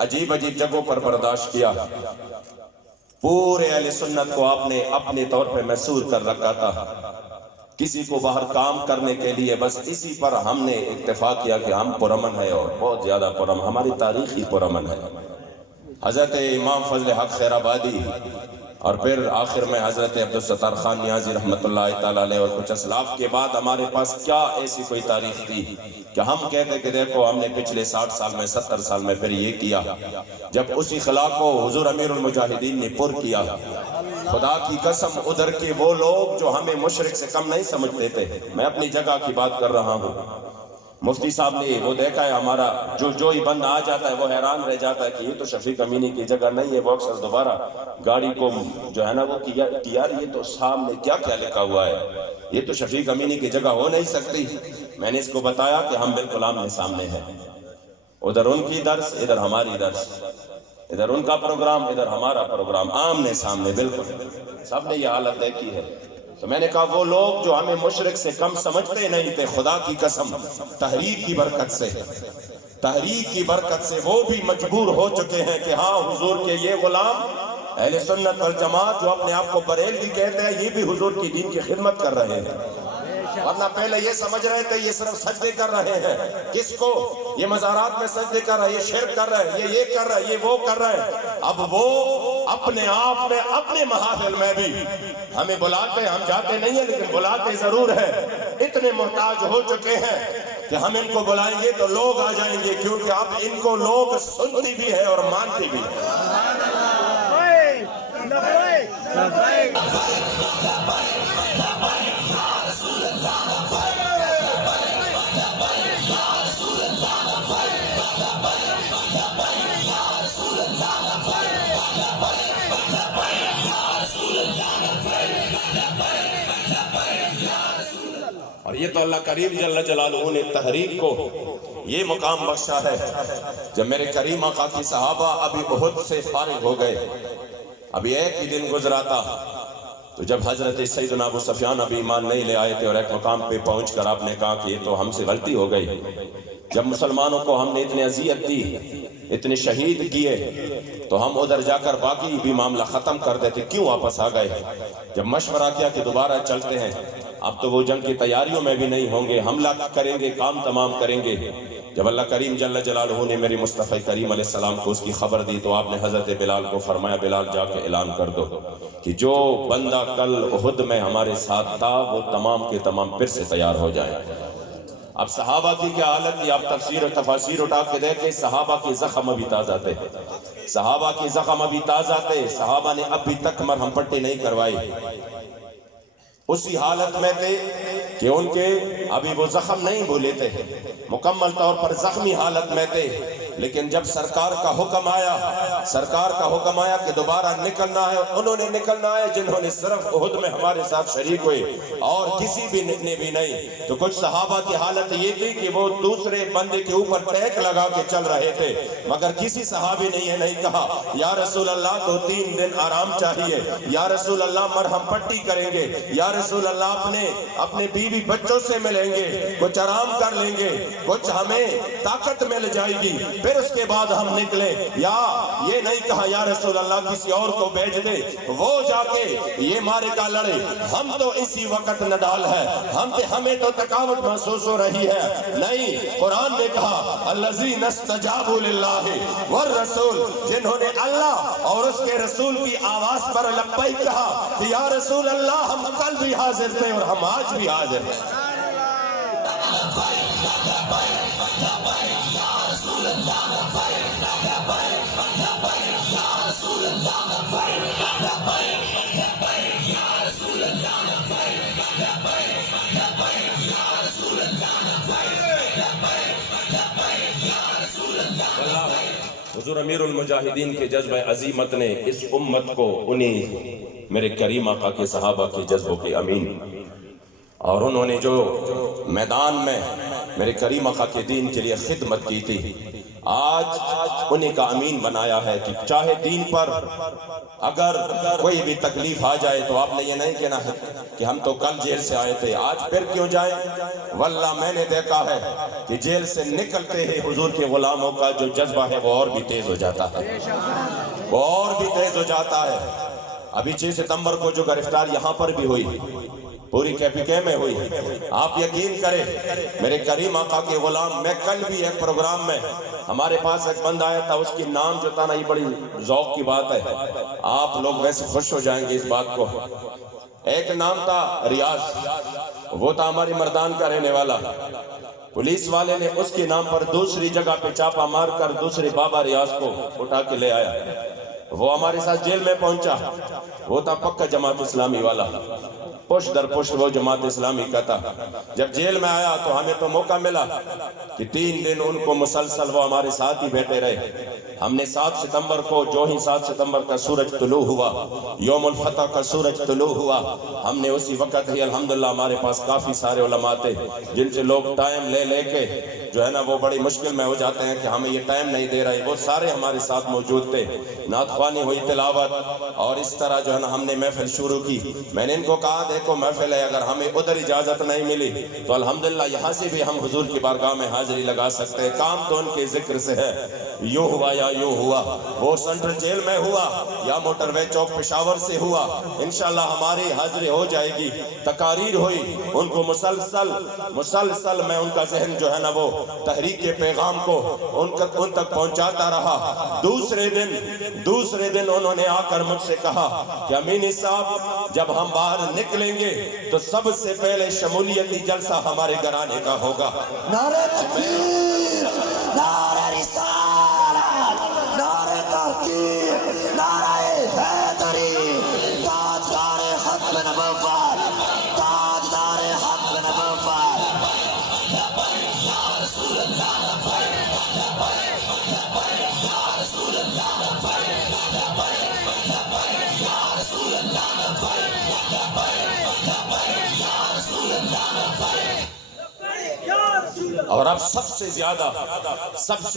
عجیب عجیب جگہوں پر برداشت کیا. پورے اہل سنت کو آپ نے اپنے طور پہ محصور کر رکھا تھا. کسی کو باہر کام کرنے کے لیے بس اسی پر ہم نے اتفاق کیا کہ ہم پرامن ہیں اور بہت زیادہ پرامن، ہماری تاریخ ہی پرامن ہے. حضرت امام فضل حق خیر آبادی اور پھر آخر میں حضرت عبدالستار خان نیازی رحمۃ اللہ تعالیٰ علیہ اور کچھ اسلاف کے بعد ہمارے پاس کیا ایسی کوئی تاریخ تھی کہ ہم کہتے کہ دیکھو ہم نے پچھلے 60 سال میں 70 سال میں پھر یہ کیا، جب اسی خلا کو حضور امیر المجاہدین نے پر کیا. خدا کی قسم ادھر کے وہ لوگ جو ہمیں مشرک سے کم نہیں سمجھتے تھے، میں اپنی جگہ کی بات کر رہا ہوں. مفتی صاحب نے وہ دیکھا ہے ہمارا جو ہی بند آ جاتا ہے وہ حیران رہ جاتا ہے کہ یہ تو شفیق امینی کی جگہ نہیں ہے، وہ اکثر دوبارہ گاڑی کو جو ہے نا وہ کیا یہ تو سامنے کیا لکھا ہوا ہے، یہ تو شفیق امینی کی جگہ ہو نہیں سکتی. میں نے اس کو بتایا کہ ہم بالکل آمنے سامنے ہیں، ادھر ان کی درس ادھر ہماری درس، ادھر ان کا پروگرام ادھر ہمارا پروگرام، آمنے سامنے بالکل. سب نے یہ حالت دیکھی ہے. تو میں نے کہا وہ لوگ جو ہمیں مشرک سے کم سمجھتے نہیں تھے، خدا کی قسم تحریک کی برکت سے وہ بھی مجبور ہو چکے ہیں کہ ہاں حضور کے یہ غلام اہل سنت والجماعت جو اپنے آپ کو بریلوی کہتے ہیں، یہ بھی حضور کی دین کی خدمت کر رہے ہیں. ورنہ پہلے یہ سمجھ رہے تھے یہ صرف سجدے کر رہے ہیں، کس کو؟ یہ مزارات میں سجدے کر رہے ہیں، یہ شرک کر رہے ہیں، یہ کر رہے ہیں، یہ وہ کر رہے ہیں. اب وہ اپنے آپ میں اپنے محافل میں بھی ہمیں بلاتے ہیں، ہم جاتے نہیں ہیں لیکن بلاتے ضرور ہیں. اتنے محتاج ہو چکے ہیں کہ ہم ان کو بلائیں گے تو لوگ آ جائیں گے، کیونکہ اب ان کو لوگ سنتی بھی ہے اور مانتی بھی ہے. اور یہ تو اللہ کریم جل جلالہ نے تحریک کو یہ مقام بخشا ہے. جب میرے کریم آقا کی صحابہ ابھی احد سے فارغ ہو گئے، ابھی ایک ہی دن گزرا تھا، تو جب حضرت سیدنا ابو سفیان ابھی ایمان نہیں لے آئے تھے اور ایک مقام پہ پہنچ کر آپ نے کہا کہ یہ تو ہم سے غلطی ہو گئی، جب مسلمانوں کو ہم نے اتنی اذیت دی، اتنے شہید کیے، تو ہم ادھر جا کر باقی بھی معاملہ ختم کر دیتے، کیوں واپس آ گئے؟ جب مشورہ کیا کہ دوبارہ چلتے ہیں، اب تو وہ جنگ کی تیاریوں میں بھی نہیں ہوں گے، حملہ کریں گے، کام تمام کریں گے. جب اللہ کریم جل جلالہ نے میری مصطفی کریم علیہ السلام کو اس کی خبر دی تو آپ نے حضرت بلال کو فرمایا بلال جا کے اعلان کر دو کہ جو بندہ کل احد میں ہمارے ساتھ تھا وہ تمام کے تمام پھر سے تیار ہو جائیں. اب صحابہ کی کیا حالت تھی؟ آپ تفسیر و تفاسیر اٹھا کے دیکھیں، صحابہ کے زخم ابھی تازہ تھے، صحابہ کے زخم ابھی تازہ تھے، صحابہ نے ابھی تک مرہم پٹی نہیں کروائی، اسی حالت میں تھے کہ ان کے ابھی وہ زخم نہیں بھولے تھے، مکمل طور پر زخمی حالت میں تھے. لیکن جب سرکار کا حکم آیا کہ دوبارہ نکلنا ہے، انہوں نے نکلنا ہے جنہوں نے صرف احد میں ہمارے ساتھ شریک ہوئے اور کسی بھی نے بھی نہیں. تو کچھ صحابہ کی حالت یہ تھی کہ وہ دوسرے بندے کے اوپر ٹیک لگا کے چل رہے تھے، مگر کسی صحابی نے یہ نہیں کہا یا رسول اللہ 2-3 دن آرام چاہیے، یا رسول اللہ مرہم پٹی کریں گے، یا رسول اللہ اپنے بیوی بچوں سے ملیں گے، کچھ آرام کر لیں گے، کچھ ہمیں طاقت مل جائے گی، پھر اس کے بعد ہم نکلے. یا یہ نہیں کہا یا رسول اللہ کسی اور کو بھیج دے وہ جا کے یہ مارکا لڑے، ہم تو اسی وقت نڈال ہے، ہمیں تو تکاوٹ محسوس ہو رہی ہے. نہیں، قرآن نے کہا الذین استجابوا للہ والرسول، جنہوں نے اللہ اور اس کے رسول کی آواز پر لبیک کہا کہ یا رسول اللہ ہم کل بھی حاضر تھے اور ہم آج بھی حاضر ہیں. حضور امیر المجاہدین کے جذبہ عظیمت نے اس امت کو انہیں میرے کریم آقا کے صحابہ کے جذبوں کے امین، اور انہوں نے جو میدان میں میرے کریم آقا کے دین کے لیے خدمت کی تھی، آج انہیں کا امین بنایا ہے کہ چاہے دین پر اگر کوئی بھی تکلیف آ جائے تو آپ نے یہ نہیں کہنا ہے کہ ہم تو کل جیل سے آئے تھے آج پھر کیوں جائیں۔ واللہ میں نے دیکھا ہے کہ جیل سے نکلتے ہی حضور کے غلاموں کا جو جذبہ ہے وہ اور بھی تیز ہو جاتا ہے، وہ اور بھی تیز ہو جاتا ہے۔ ابھی 6 ستمبر کو جو گرفتار یہاں پر بھی ہوئی، پوری KPK میں ہوئی، آپ یقین کریں میرے کریم آقا کے غلام، میں کل بھی ایک پروگرام میں ہمارے پاس ایک بندہ آیا تھا، اس کی نام جو تھا نا، یہ بڑی ذوق کی بات ہے، آپ لوگ ویسے خوش ہو جائیں گے اس بات کو۔ ایک نام تھا ریاض، وہ تھا ہماری مردان کا رہنے والا، پولیس والے نے اس کے نام پر دوسری جگہ پہ چھاپا مار کر دوسرے بابا ریاض کو اٹھا کے لے آیا، وہ ہمارے ساتھ جیل میں پہنچا، وہ تھا پکا جماعت اسلامی والا، پشت در پشت وہ جماعت اسلامی کا تھا۔ جب جیل میں آیا تو ہمیں تو موقع ملا کہ 3 دن ان کو مسلسل وہ ہمارے ساتھ ہی بیٹھے رہے۔ ہم نے 7 ستمبر کو جو ہی 7 ستمبر کا سورج طلوع ہوا، یوم الفتح کا سورج طلوع ہوا، ہم نے اسی وقت ہی الحمدللہ ہمارے پاس کافی سارے علماء تھے جن سے لوگ ٹائم لے کے جو ہے نا وہ بڑی مشکل میں ہو جاتے ہیں کہ ہمیں یہ ٹائم نہیں دے رہے، وہ سارے ہمارے ساتھ موجود تھے۔ نعت خوانی ہوئی، تلاوت، اور اس طرح جو ہے نا ہم نے محفل شروع کی۔ میں نے ان کو کہا دیکھو محفل ہے، اگر ہمیں ادھر اجازت نہیں ملی تو الحمدللہ یہاں سے بھی ہم حضور کی بارگاہ میں حاضری لگا سکتے ہیں، کام تو ان کے ذکر سے ہے۔ یوں ہوا یا یوں ہوا، وہ سینٹرل جیل میں ہوا یا موٹر وے چوک پشاور سے ہوا، انشاءاللہ ہماری حاضری ہو جائے گی۔ تقاریر ہوئی، ان کو مسلسل میں ان کا ذہن جو ہے نا وہ تحریک کے پیغام کو ان تک پہنچاتا رہا۔ دوسرے دن انہوں نے آ کر مجھ سے کہا کہ امینی صاحب جب ہم باہر نکلیں گے تو سب سے پہلے شمولیتی جلسہ ہمارے گھرانے کا ہوگا۔ نعرہ تکبیر، نعرہ رسالت، نعرہ تحقیق، نعرہ حیدری، تاجدار ختم نبوت، تاجدار ختم نبوت۔ اور اب سب سے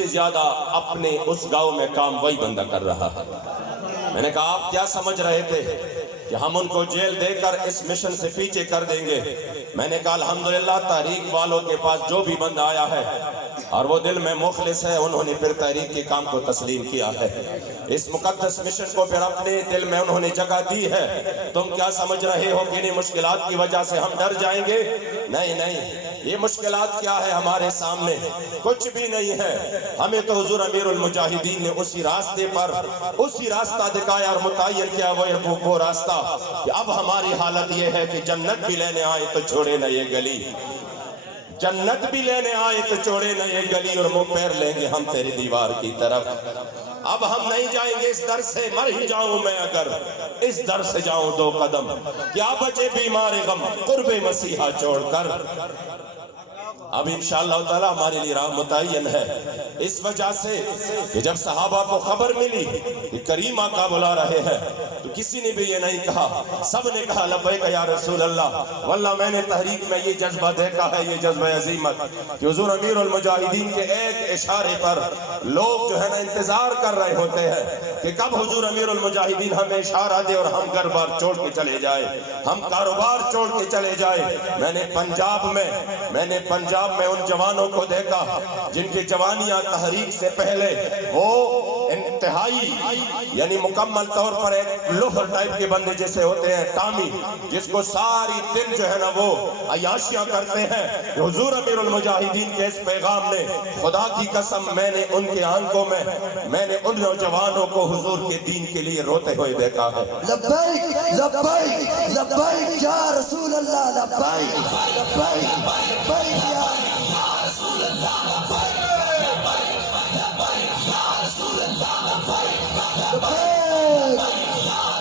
زیادہ اپنے اس گاؤں میں کام وہی بندہ کر رہا ہے۔ میں نے کہا آپ کیا سمجھ رہے تھے کہ ہم ان کو جیل دے کر اس مشن سے پیچھے کر دیں گے؟ میں نے کہا الحمدللہ تحریک والوں کے پاس جو بھی بندہ آیا ہے اور وہ دل میں مخلص ہے، انہوں نے پھر تحریک کے کام کو تسلیم کیا ہے، اس مقدس مشن کو پھر اپنے دل میں انہوں نے جگہ دی ہے۔ تم کیا سمجھ رہے ہو کہ انہیں مشکلات کی وجہ سے ہم ڈر جائیں گے؟ نہیں، یہ مشکلات کیا ہے ہمارے سامنے؟ کچھ بھی نہیں ہے۔ ہمیں تو حضور امیر المجاہدین نے اسی راستہ دکھایا اور متعین کیا، وہ راستہ کہ اب ہماری حالت یہ ہے کہ جنت بھی لینے آئے تو چھوڑے نہ یہ گلی، جنت بھی لینے آئے تو چھوڑے نہ یہ گلی، اور منہ پیر لیں گے ہم تیری دیوار کی طرف۔ اب ہم نہیں جائیں گے اس در سے، مر ہی جاؤں میں اگر اس در سے جاؤں 2 قدم، کیا بچے بیمار غم قرب مسیحا چھوڑ کر۔ اب انشاءاللہ تعالی ہمارے لیے راہ متعین ہے، اس وجہ سے کہ جب صحابہ کو خبر ملی کہ کریم آقا بلا رہے ہیں تو کسی نے بھی یہ نہیں کہا، سب نے کہا لبیک یا رسول اللہ۔ واللہ میں نے تحریک میں یہ جذبہ دیکھا ہے، یہ جذبہ عظیمت کہ حضور امیر المجاہدین کے ایک اشارے پر لوگ جو ہے نا انتظار کر رہے ہوتے ہیں کہ کب حضور امیر المجاہدین ہمیں اشارہ دے اور ہم گھر بار چھوڑ کے چلے جائے، ہم کاروبار چھوڑ کے چلے جائے۔ میں نے پنجاب میں ان جوانوں کو دیکھا جن کی جوانیاں تحریک سے پہلے وہ انتہائی یعنی مکمل طور پر ایک لوفر ٹائپ کے بندے جیسے ہوتے ہیں، ٹامی، جس کو ساری دن جو ہے نا وہ عیاشیاں کرتے ہیں۔ حضور امیر المجاہدین کے اس پیغام نے، خدا کی قسم میں نے ان کے آنکھوں میں نے ان نوجوانوں کو حضور کے دین کے لیے روتے ہوئے دیکھا ہے۔ لبیک لبیک لبیک یا رسول اللہ، لبیک لبیک لبیک یا رسول اللہ، لبیک یا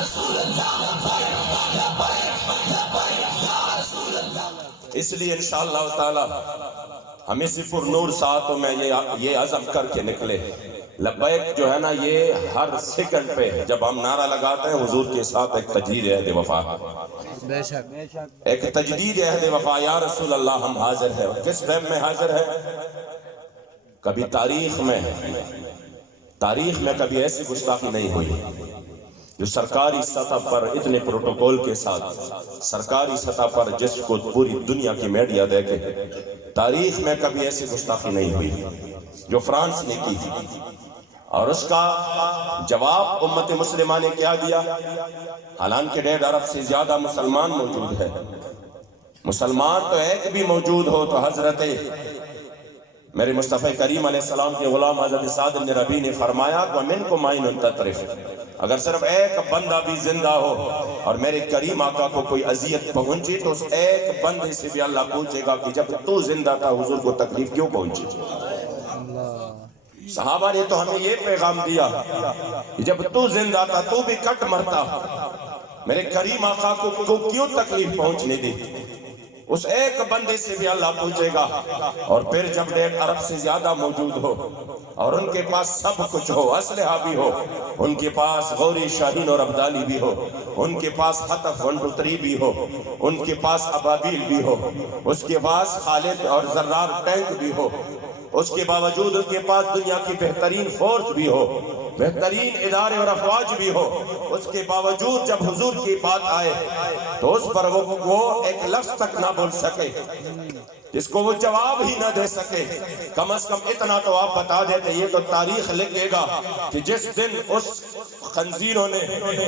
رسول اللہ، لبیک یا رسول اللہ۔ اس لیے انشاءاللہ تعالی ہم اسی پر نور ساعتوں میں یہ عزم کر کے نکلے لبیک جو ہے نا یہ ہر سیکنڈ پہ جب ہم نعرہ لگاتے ہیں حضور کے ساتھ ایک تجدید عہد وفا، ایک تجدید عہد وفا، یا رسول اللہ ہم حاضر ہیں۔ کس ٹائم میں حاضر ہے؟ کبھی تاریخ میں کبھی ایسی گستاخی نہیں ہوئی جو سرکاری سطح پر اتنے پروٹوکول کے ساتھ، سرکاری سطح پر جس کو پوری دنیا کی میڈیا دیکھے، تاریخ میں کبھی ایسی گستاخی نہیں ہوئی جو فرانس نے کی تھی۔ اور اس کا جواب امت مسلمہ نے کیا دیا؟ حالانکہ 1.5 ارب سے زیادہ مسلمان موجود ہے، مسلمان تو ایک بھی موجود ہو تو حضرت میرے مصطفی کریم علیہ السلام کے غلام حضرت سعد بن ربیع نے فرمایا وَمِنْكُمْ عَيْنٌ تَطْرِفُ، اگر صرف ایک بندہ بھی زندہ ہو اور میرے کریم آقا کو کوئی اذیت پہنچی تو اس ایک بندے سے بھی اللہ پوچھے گا کہ جب تو زندہ تھا حضور کو تکلیف کیوں پہنچی؟ صحابہ نے تو ہمیں یہ پیغام دیا کہ جب تو زندہ تھا تو بھی کٹ مرتا، میرے کریم آقا کو کیوں تکلیف پہنچنے دی؟ اس ایک بندے سے بھی اللہ پوچھے گا۔ اور پھر جب 1.5 ارب سے زیادہ موجود ہو اور ان کے پاس سب کچھ ہو، اسلحہ بھی ہو، ان کے پاس غوری شاہین اور ابدالی بھی ہو، ان کے پاس خطف 123 بھی ہو، ان کے پاس ابابیل بھی ہو، اس کے پاس خالد اور زرار ٹینک بھی ہو، اس کے باوجود اس کے پاس دنیا کی بہترین فورس بھی ہو، بہترین ادارے اور افواج بھی ہو، اس کے باوجود جب حضور کی بات آئے تو اس پر وہ ایک لفظ تک نہ بول سکے، جس کو وہ جواب ہی نہ دے سکے۔ کم از کم اتنا تو آپ بتا دیتے، یہ تو تاریخ لکھے گا کہ جس دن اس خنزیروں نے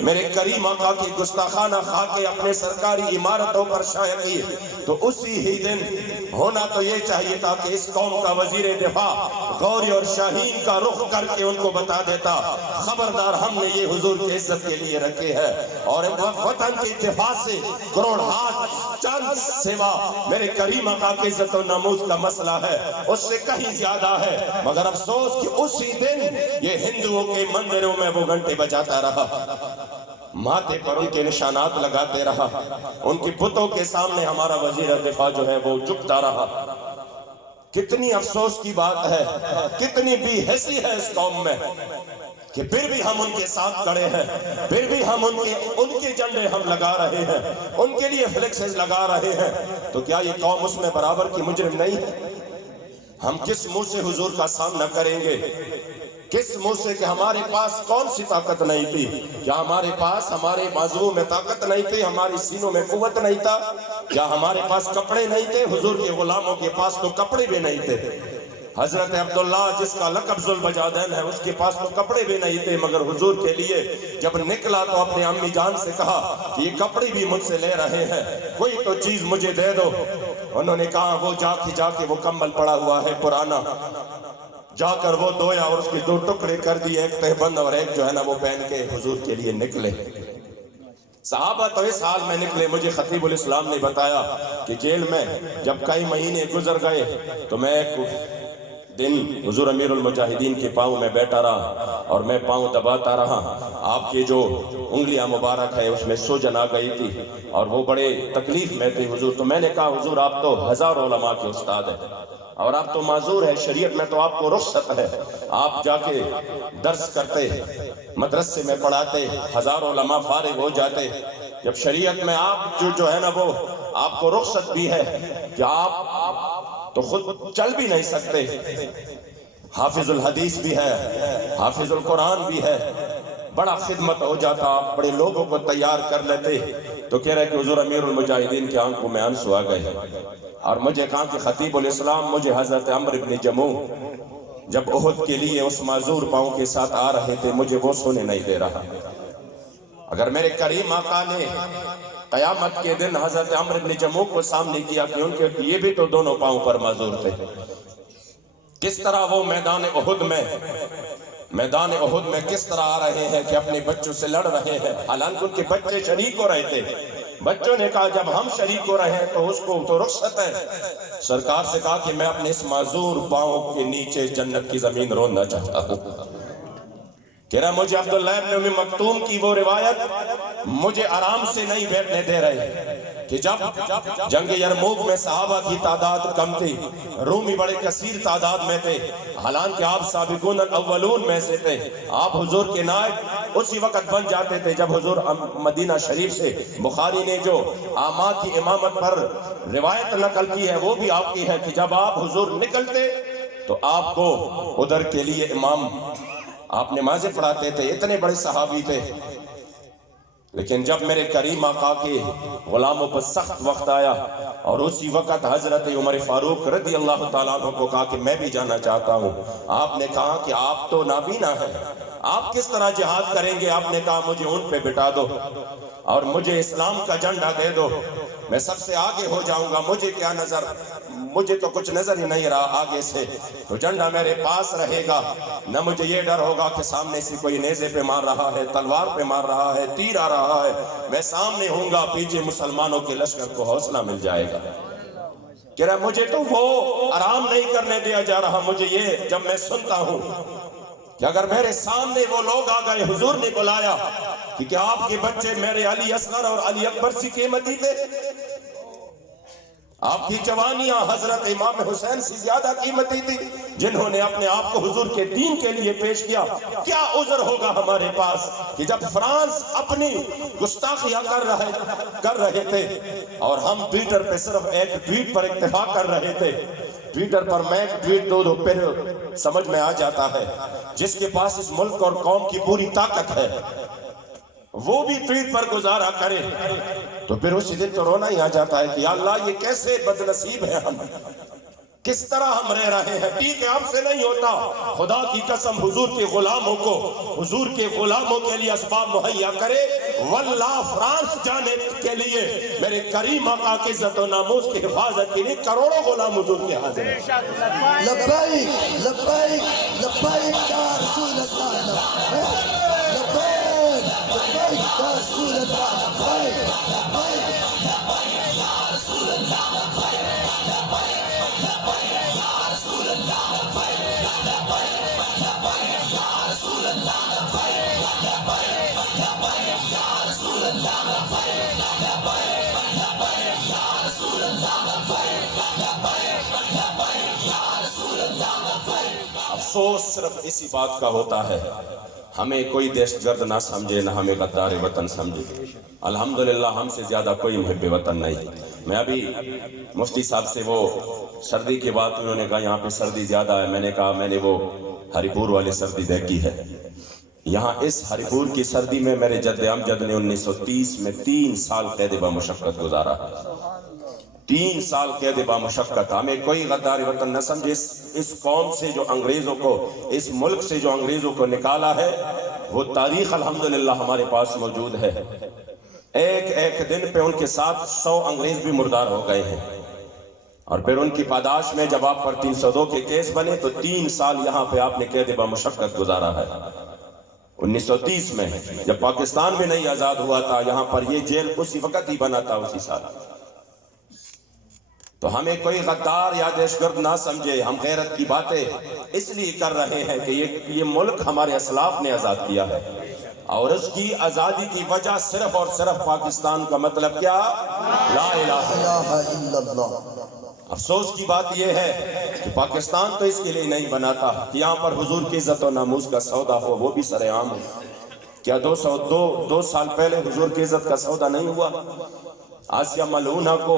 میرے کریم آقا کی گستاخانہ خاکے اپنے سرکاری عمارتوں پر شائع کی تو اسی ہی دن ہونا تو یہ چاہیے تھا کہ اس قوم کا وزیر دفاع غوری اور شاہین کا رخ کر کے ان کو بتا دیتا خبردار ہم نے یہ حضور کی عزت کے لیے رکھے ہیں، اور وطن کی دفاع سے کروڑ ہاتھ چند سوا میرے کریم آقا کی عزت و ناموس کا مسئلہ ہے، اس سے کہیں زیادہ ہے۔ مگر افسوس کہ اسی دن یہ ہندوؤں کے مندروں میں وہ گھنٹے بجاتا رہا، ماتھے پر ان کے نشانات لگاتے رہا، ان کی بتوں کے سامنے ہمارا وزیر دفاع جو ہے وہ جھکتا رہا۔ کتنی افسوس کی بات ہے، کتنی بے حسی ہے اس قوم میں کہ پھر بھی ہم ان کے ساتھ کھڑے ہیں، پھر بھی ہم ان کے جھنڈے ہم لگا رہے ہیں، ان کے لیے فلیکسز لگا رہے ہیں۔ تو کیا یہ قوم اس میں برابر کی مجرم نہیں ہے؟ ہم کس منہ سے حضور کا سامنا کریں گے؟ کس منہ سے کہ ہمارے پاس کون سی طاقت نہیں تھی؟ کیا ہمارے پاس ہمارے بازوؤں میں طاقت نہیں تھی؟ ہماری سینوں میں قوت نہیں تھا؟ کیا ہمارے پاس کپڑے نہیں تھے؟ حضور کے غلاموں کے پاس تو کپڑے بھی نہیں تھے۔ حضرت عبداللہ جس کا لقب ذوالبجادین ہے اس کے پاس تو کپڑے بھی نہیں تھے، مگر حضور کے لیے جب نکلا تو اپنے امی جان سے کہا کہ یہ کپڑے بھی مجھ سے لے رہے ہیں، کوئی تو چیز مجھے دے دو۔ انہوں نے کہا وہ جا کے وہ کمبل پڑا ہوا ہے پرانا، جا کر وہ دھویا اور اس کے 2 ٹکڑے کر دیے، ایک تہبند اور ایک جو ہے نا وہ پہن کے حضور کے لیے نکلے۔ صحابہ تو اس حال میں نکلے، مجھے خطیب الاسلام نے بتایا کہ جیل میں جب کئی مہینے گزر گئے تو میں ایک دن حضور امیر المجاہدین کے پاؤں میں بیٹھا رہا اور میں پاؤں دباتا رہا، آپ کے جو انگلیاں مبارک ہے اس میں سوجن آ گئی تھی اور وہ بڑے تکلیف میں تھے حضور۔ تو میں نے کہا حضور آپ تو 1000 علماء کے استاد ہیں اور آپ تو معذور ہے، شریعت میں تو آپ کو رخصت ہے، آپ جا کے درس کرتے، مدرسے میں پڑھاتے، 1000 علماء فارغ ہو جاتے۔ جب شریعت میں آپ جو ہے نا وہ آپ کو رخصت بھی ہے کہ آپ تو خود چل بھی نہیں سکتے، حافظ الحدیث بھی ہے، حافظ القرآن بھی ہے، بڑا خدمت ہو جاتا، آپ بڑے لوگوں کو تیار کر لیتے۔ تو کہہ رہے کہ حضور امیر المجاہدین کے آنکھوں میں آنسو آ گئے اور مجھے کہا کہ خطیب الاسلام مجھے حضرت عمرو بن جموح جب احد کے لیے اس معذور پاؤں کے ساتھ آ رہے تھے مجھے وہ سونے نہیں دے رہا۔ اگر میرے کریم آقا نے قیامت کے دن حضرت عمرو بن جموح کو سامنے کیا کہ ان کے یہ بھی تو دونوں پاؤں پر معذور تھے، کس طرح وہ میدان احد میں کس طرح آ رہے ہیں کہ اپنے بچوں سے لڑ رہے ہیں، حالانکہ ان کے بچے شریک ہو رہے تھے۔ بچوں نے کہا جب ہم شریک ہو رہے ہیں تو اس کو تو رخصت ہے۔ سرکار سے کہا کہ میں اپنے اس معذور پاؤں کے نیچے جنت کی زمین روندنا چاہتا ہوں۔ کہہ رہا مجھے عبداللہ ابن ام مکتوم کی وہ روایت مجھے آرام سے نہیں بیٹھنے دے رہے، کہ جب جنگ یرموک میں صحابہ کی تعداد کم تھی، رومی بڑے کثیر تعداد میں تھے، حالانکہ آپ سابقون الاولون میں سے تھے، آپ حضور کے نائب اسی وقت بن جاتے تھے جب حضور مدینہ شریف سے، بخاری نے جو آمات کی امامت پر روایت نقل کی ہے وہ بھی آپ کی ہے کہ جب آپ حضور نکلتے تو آپ کو ادھر کے لیے امام آپ نمازیں پڑھاتے تھے، اتنے بڑے صحابی تھے۔ لیکن جب میرے کریم آقا کے غلاموں پر سخت وقت آیا اور اسی وقت حضرت عمر فاروق رضی اللہ تعالیٰ عنہ کو کہا کہ میں بھی جانا چاہتا ہوں، آپ نے کہا کہ آپ تو نابینا ہیں، آپ کس طرح جہاد کریں گے؟ آپ نے کہا مجھے اونٹ پہ بٹھا دو اور مجھے اسلام کا جھنڈا دے دو، میں سب سے آگے ہو جاؤں گا، مجھے کیا نظر، مجھے تو کچھ نظر ہی نہیں رہا آگے سے، تو جھنڈا میرے پاس رہے گا، نہ مجھے یہ ڈر ہوگا کہ سامنے سے کوئی نیزے پہ مار رہا ہے، تلوار پہ مار رہا ہے، تیر آ رہا ہے، میں سامنے ہوں گا، پیچھے مسلمانوں کے لشکر کو حوصلہ مل جائے گا۔ کہہ رہا مجھے تو وہ آرام نہیں کرنے دیا جا رہا، مجھے یہ جب میں سنتا ہوں کہ اگر میرے سامنے وہ لوگ آ گئے، حضور نے بلایا کہ کیا آپ کے بچے میرے علی اصغر اور علی اکبر سے قیمتی تھے؟ آپ کی جوانیاں حضرت امام حسین سے زیادہ قیمتی تھی جنہوں نے اپنے آپ کو حضور کے دین کے لیے پیش کیا۔ کیا عذر ہوگا ہمارے پاس کہ جب فرانس اپنی گستاخیاں کر رہے تھے اور ہم ٹویٹر پہ صرف ایک ٹویٹ پر اکتفا کر رہے تھے، ٹویٹر پر میں ایک ٹویٹ دو پھر سمجھ میں آ جاتا ہے، جس کے پاس اس ملک اور قوم کی پوری طاقت ہے وہ بھی ٹویٹ پر گزارا کرے تو پھر اسی دن تو رونا ہی آ جاتا ہے کہ یا اللہ یہ کیسے بدنصیب ہیں ہم، کس طرح ہم رہ رہے ہیں۔ ٹھیک ہے آپ سے نہیں ہوتا، خدا کی قسم حضور کے غلاموں کو، حضور کے غلاموں کے لیے اسباب مہیا کرے، واللہ فرانس جانے کے لیے میرے کریم آقا کی عزت و ناموس کی حفاظت کے لیے کروڑوں غلام حضور کے حاضر ہیں۔ لبیک لبیک لبیک یا رسول اللہ، لبیک لبیک یا رسول اللہ، لبیک لبیک یا رسول اللہ، افسوس صرف اسی بات کا ہوتا ہے ہمیں کوئی دہشت گرد نہ سمجھے، نہ ہمیں غدار وطن سمجھے۔ الحمدللہ ہم سے زیادہ کوئی محب وطن نہیں۔ میں ابھی مفتی صاحب سے وہ سردی کی بات انہوں نے کہا یہاں پہ سردی زیادہ ہے، میں نے کہا میں نے وہ ہری پور والی سردی دیکھی ہے، یہاں اس ہری پور کی سردی میں میرے جد امجد نے 1930 میں 3 سال قید بمشقت گزارا، 3 سال قید بمشقت۔ ہمیں کوئی غدار وطن نہ سمجھے، اس قوم سے جو انگریزوں کو، اس ملک سے جو انگریزوں کو نکالا ہے وہ تاریخ الحمدللہ ہمارے پاس موجود ہے۔ ایک ایک دن پہ ان کے ساتھ 100 انگریز بھی مردار ہو گئے ہیں، اور پھر ان کی پاداش میں جب آپ پر 302 کے کیس بنے تو 3 سال یہاں پہ آپ نے قید بمشقت گزارا ہے۔ 1930 میں جب پاکستان میں نہیں آزاد ہوا تھا یہاں پر یہ جیل اسی وقت ہی بنا تھا، اسی سال۔ تو ہمیں کوئی غدار یا دہشتگرد نہ سمجھے، ہم غیرت کی باتیں اس لیے کر رہے ہیں کہ یہ ملک ہمارے اسلاف نے آزاد کیا ہے، اور اس کی آزادی کی وجہ صرف اور صرف پاکستان کا مطلب کیا؟ لا الہ الا اللہ۔ افسوس کی بات یہ ہے کہ پاکستان تو اس کے لیے نہیں بنا تھا کہ یہاں پر حضور کی عزت و ناموس کا سودا ہو، وہ بھی سر عام ہے۔ کیا 202 سال پہلے حضور کی عزت کا سودا نہیں ہوا؟ آسیہ ملعونہ کو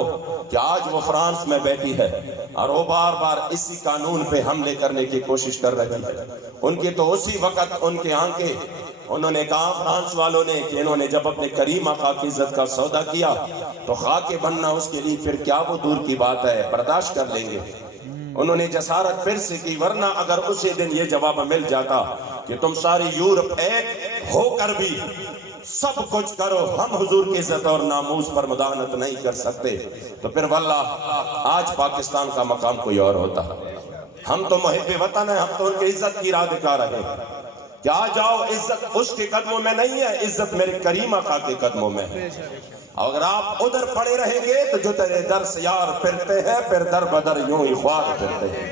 کہ آج وہ فرانس میں بیٹھی ہے اور وہ بار بار اسی قانون پہ حملے کرنے کی کوشش کر رہی ہے، ان کی تو اسی وقت ان کے آنکھیں، انہوں نے کہا فرانس والوں نے کہ انہوں نے جب اپنے کریم آقا کی عزت کا سودا کیا تو خاک بننا اس کے لیے پھر کیا وہ دور کی بات ہے، برداشت کر لیں گے۔ انہوں نے جسارت پھر سے کی، ورنہ اگر اسی دن یہ جواب مل جاتا کہ تم ساری یورپ ایک ہو کر بھی سب کچھ کرو، ہم حضور کی عزت اور ناموس پر مداہنت نہیں کر سکتے، تو پھر واللہ آج پاکستان کا مقام کوئی اور ہوتا۔ ہم تو محب وطن ہیں، ہم تو ان کی عزت کی راہ دکھا رہے ہیں کہ آ جاؤ، عزت اس کے قدموں میں نہیں ہے، عزت میرے کریم آقا کے قدموں میں ہے۔ اگر آپ ادھر پڑے رہیں گے تو جو تیرے در سے یار پھرتے ہیں، پھر در بدر یوں ہی خوار پھرتے ہیں۔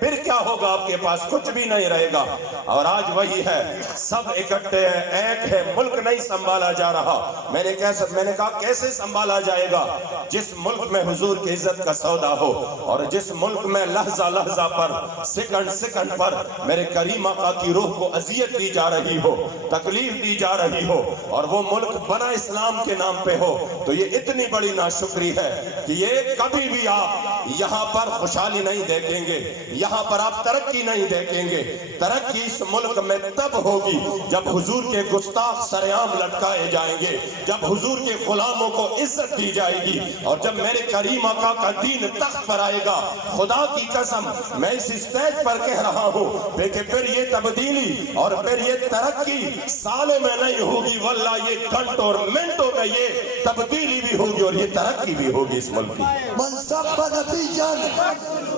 پھر کیا ہوگا؟ آپ کے پاس کچھ بھی نہیں رہے گا. اور آج وہی ہے, سب اکٹھے ہیں, ایک ہے, ملک نہیں سنبھالا جا رہا. میں نے کہا کیسے سنبھالا جائے گا؟ جس ملک میں حضور کی عزت کا سودا ہو, اور جس ملک میں لحظہ لحظہ پر, سیکنڈ سیکنڈ پر میرے کریم آقا کی روح کو اذیت دی جا رہی ہو, تکلیف دی جا رہی ہو, اور وہ ملک بنا اسلام کے نام پہ ہو, تو یہ اتنی بڑی ناشکری ہے کہ یہ کبھی بھی آپ یہاں پر خوشحالی نہیں دیکھیں گے, یہاں پر آپ ترقی نہیں دیکھیں گے. ترقی اس ملک میں تب ہوگی جب حضور کے گستاخ سرعام لٹکائے جائیں گے, جب حضور کے غلاموں کو عزت دی جائے گی, اور جب میرے کریم آقا کا دین تخت پر آئے گا. خدا کی قسم میں اس اسٹیج پر کہہ رہا ہوں کہ پھر یہ تبدیلی اور پھر یہ ترقی سالوں میں نہیں ہوگی, واللہ یہ گھنٹوں اور منٹوں میں یہ تبدیلی بھی ہوگی اور یہ ترقی بھی ہوگی اس ملک کی. منصب نبی جان,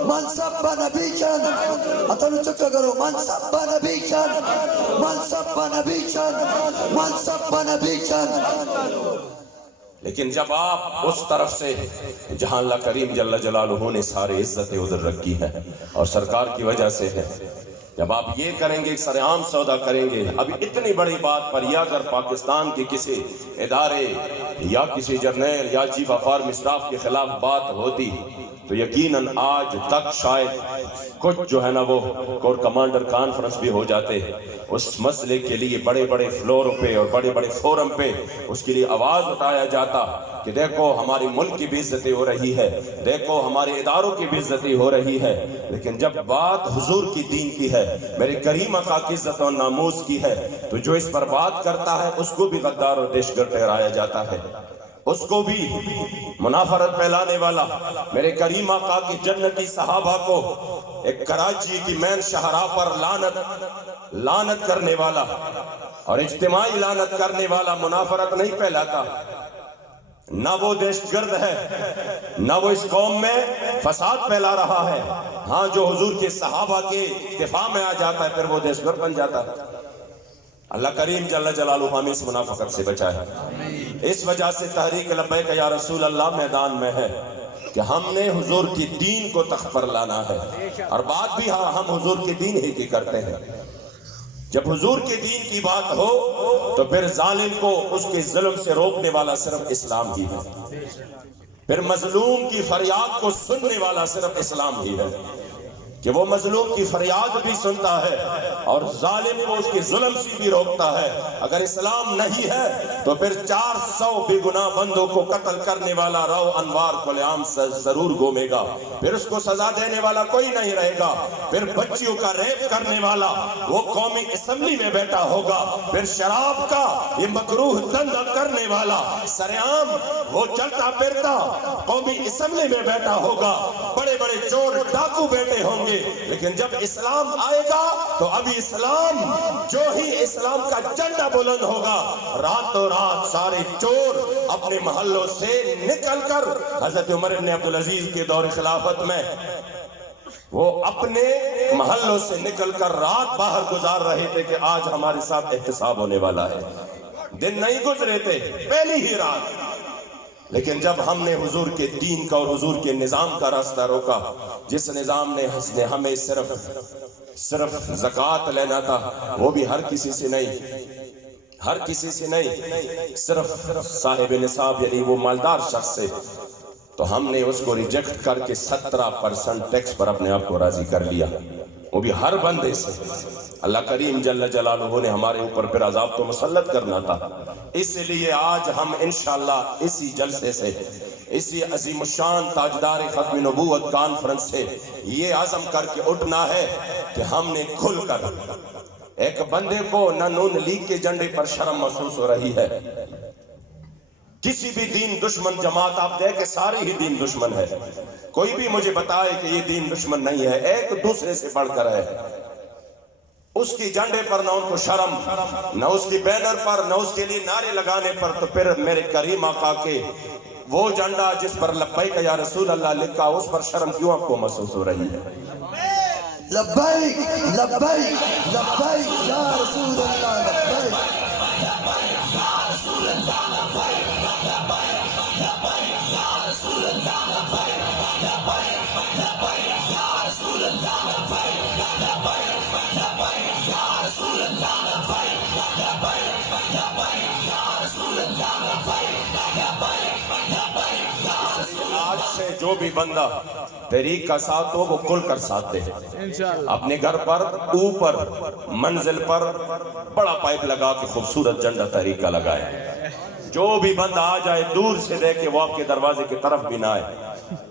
منصب نبی جان, اتلو چکا کرو, منصب نبی جان, منصب نبی جان, منصب نبی جان. لیکن جب آپ اس طرف سے جہاں اللہ کریم جل جلالہ نے سارے عزتیں ادھر رکھی ہیں اور سرکار کی وجہ سے ہے, جب آپ یہ کریں گے, سرعام سودا کریں گے, ابھی اتنی بڑی بات پر یا اگر پاکستان کے کسی ادارے یا کسی جرنیل یا چیف آف آرمی اسٹاف کے خلاف بات ہوتی تو یقیناً آج تک شاید کچھ جو ہے نا وہ کور کمانڈر کانفرنس بھی ہو جاتے. اس مسئلے کے لیے بڑے بڑے فلوروں پہ اور بڑے بڑے فورم پہ اس کے لیے آواز اٹھایا جاتا کہ دیکھو ہماری ملک کی بھی عزتیں ہو رہی ہے, دیکھو ہمارے اداروں کی بھی عزتیں ہو رہی ہے. لیکن جب بات حضور کی دین کی ہے, میرے کریم آقا کی عزت و ناموس کی ہے, تو جو اس پر بات کرتا ہے اس کو بھی غدار اور دہشتگرد ٹھہرایا جاتا ہے, اس کو بھی منافرت پھیلانے والا. میرے کریم آقا کی جنتی صحابہ کو ایک کراچی کی مین شاہراہ پر لعنت کرنے والا اور اجتماعی لعنت کرنے والا منافرت نہیں پھیلاتا. نہ وہ دہشتگرد ہے, نہ وہ اس قوم میں فساد پھیلا رہا ہے. ہاں جو حضور کے صحابہ کے دفاع میں آ جاتا ہے پھر وہ دہشتگرد بن جاتا ہے. اللہ کریم جل جلالہ ہمیں اس منافقت سے بچائے. اس وجہ سے تحریک لبیک یا رسول اللہ میدان میں ہے کہ ہم نے حضور کی دین کو تخت پر لانا ہے, اور بات بھی ہاں ہم حضور کے دین ہی کی کرتے ہیں. جب حضور کے دین کی بات ہو تو پھر ظالم کو اس کے ظلم سے روکنے والا صرف اسلام ہی ہے, پھر مظلوم کی فریاد کو سننے والا صرف اسلام ہی ہے کہ وہ مظلوم کی فریاد بھی سنتا ہے اور ظالم کو اس کے ظلم سے بھی روکتا ہے. اگر اسلام نہیں ہے تو پھر 400 بے گناہ بندوں کو قتل کرنے والا رو انوار کو لیام ضرور گھومے گا, پھر اس کو سزا دینے والا کوئی نہیں رہے گا. پھر بچیوں کا ریپ کرنے والا وہ قومی اسمبلی میں بیٹھا ہوگا, پھر شراب کا یہ مکروہ دھندا کرنے والا سرعام وہ چلتا پھرتا قومی اسمبلی میں بیٹھا ہوگا. بڑے بڑے چور ڈاکو بیٹھے ہوں گے. لیکن جب اسلام آئے گا تو ابھی اسلام جو ہی اسلام کا جھنڈا بلند ہوگا, راتوں رات سارے چور اپنے محلوں سے نکل کر, حضرت عمر بن عبدالعزیز کے دور خلافت میں وہ اپنے محلوں سے نکل کر رات باہر گزار رہے تھے کہ آج ہمارے ساتھ احتساب ہونے والا ہے. دن نہیں گزرے تھے, پہلی ہی رات. لیکن جب ہم نے حضور کے دین کا اور حضور کے نظام کا راستہ روکا, جس نظام نے ہمیں صرف زکوٰۃ لینا تھا, وہ بھی ہر کسی سے نہیں, صرف صاحب نصاب یعنی وہ مالدار شخص سے, تو ہم نے اس کو ریجیکٹ کر کے 17% ٹیکس پر اپنے آپ کو راضی کر لیا, وہ بھی ہر بندے سے. اللہ کریم جل جلالہ نے ہمارے اوپر پھر عذاب تو مسلط کرنا تھا. اس لیے آج ہم انشاءاللہ اسی جلسے سے, اسی عظیم الشان تاجدار ختم نبوت کانفرنس سے یہ عزم کر کے اٹھنا ہے کہ ہم نے کھل کر, ایک بندے کو نہ نون لیگ کے جھنڈے پر شرم محسوس ہو رہی ہے, کسی بھی دین دشمن جماعت آپ دیکھیں سارے ہی دین دشمن ہے, کوئی بھی مجھے بتائے کہ یہ دین دشمن نہیں ہے, ایک دوسرے سے بڑھ کر ہے. اس کی جھنڈے پر نہ ان کو شرم, نہ اس کی بینر پر, نہ اس کے لیے نعرے لگانے پر, تو پھر میرے کریم آقا کے وہ جھنڈا جس پر لبیک یا رسول اللہ لکھا, اس پر شرم کیوں آپ کو محسوس ہو رہی ہے؟ لبیک لبیک لبیک یا رسول اللہ, لبیک رسول اللہ آج سے جو بھی بندہ تحریک کا ساتھ ہو وہ کھل کر ساتھ دے. اپنے گھر پر اوپر منزل پر بڑا پائپ لگا کے خوبصورت جھنڈا تحریک کا لگائے. جو بھی بندہ آ جائے دور سے دیکھے وہ آپ کے دروازے کی طرف بھی نہ آئے.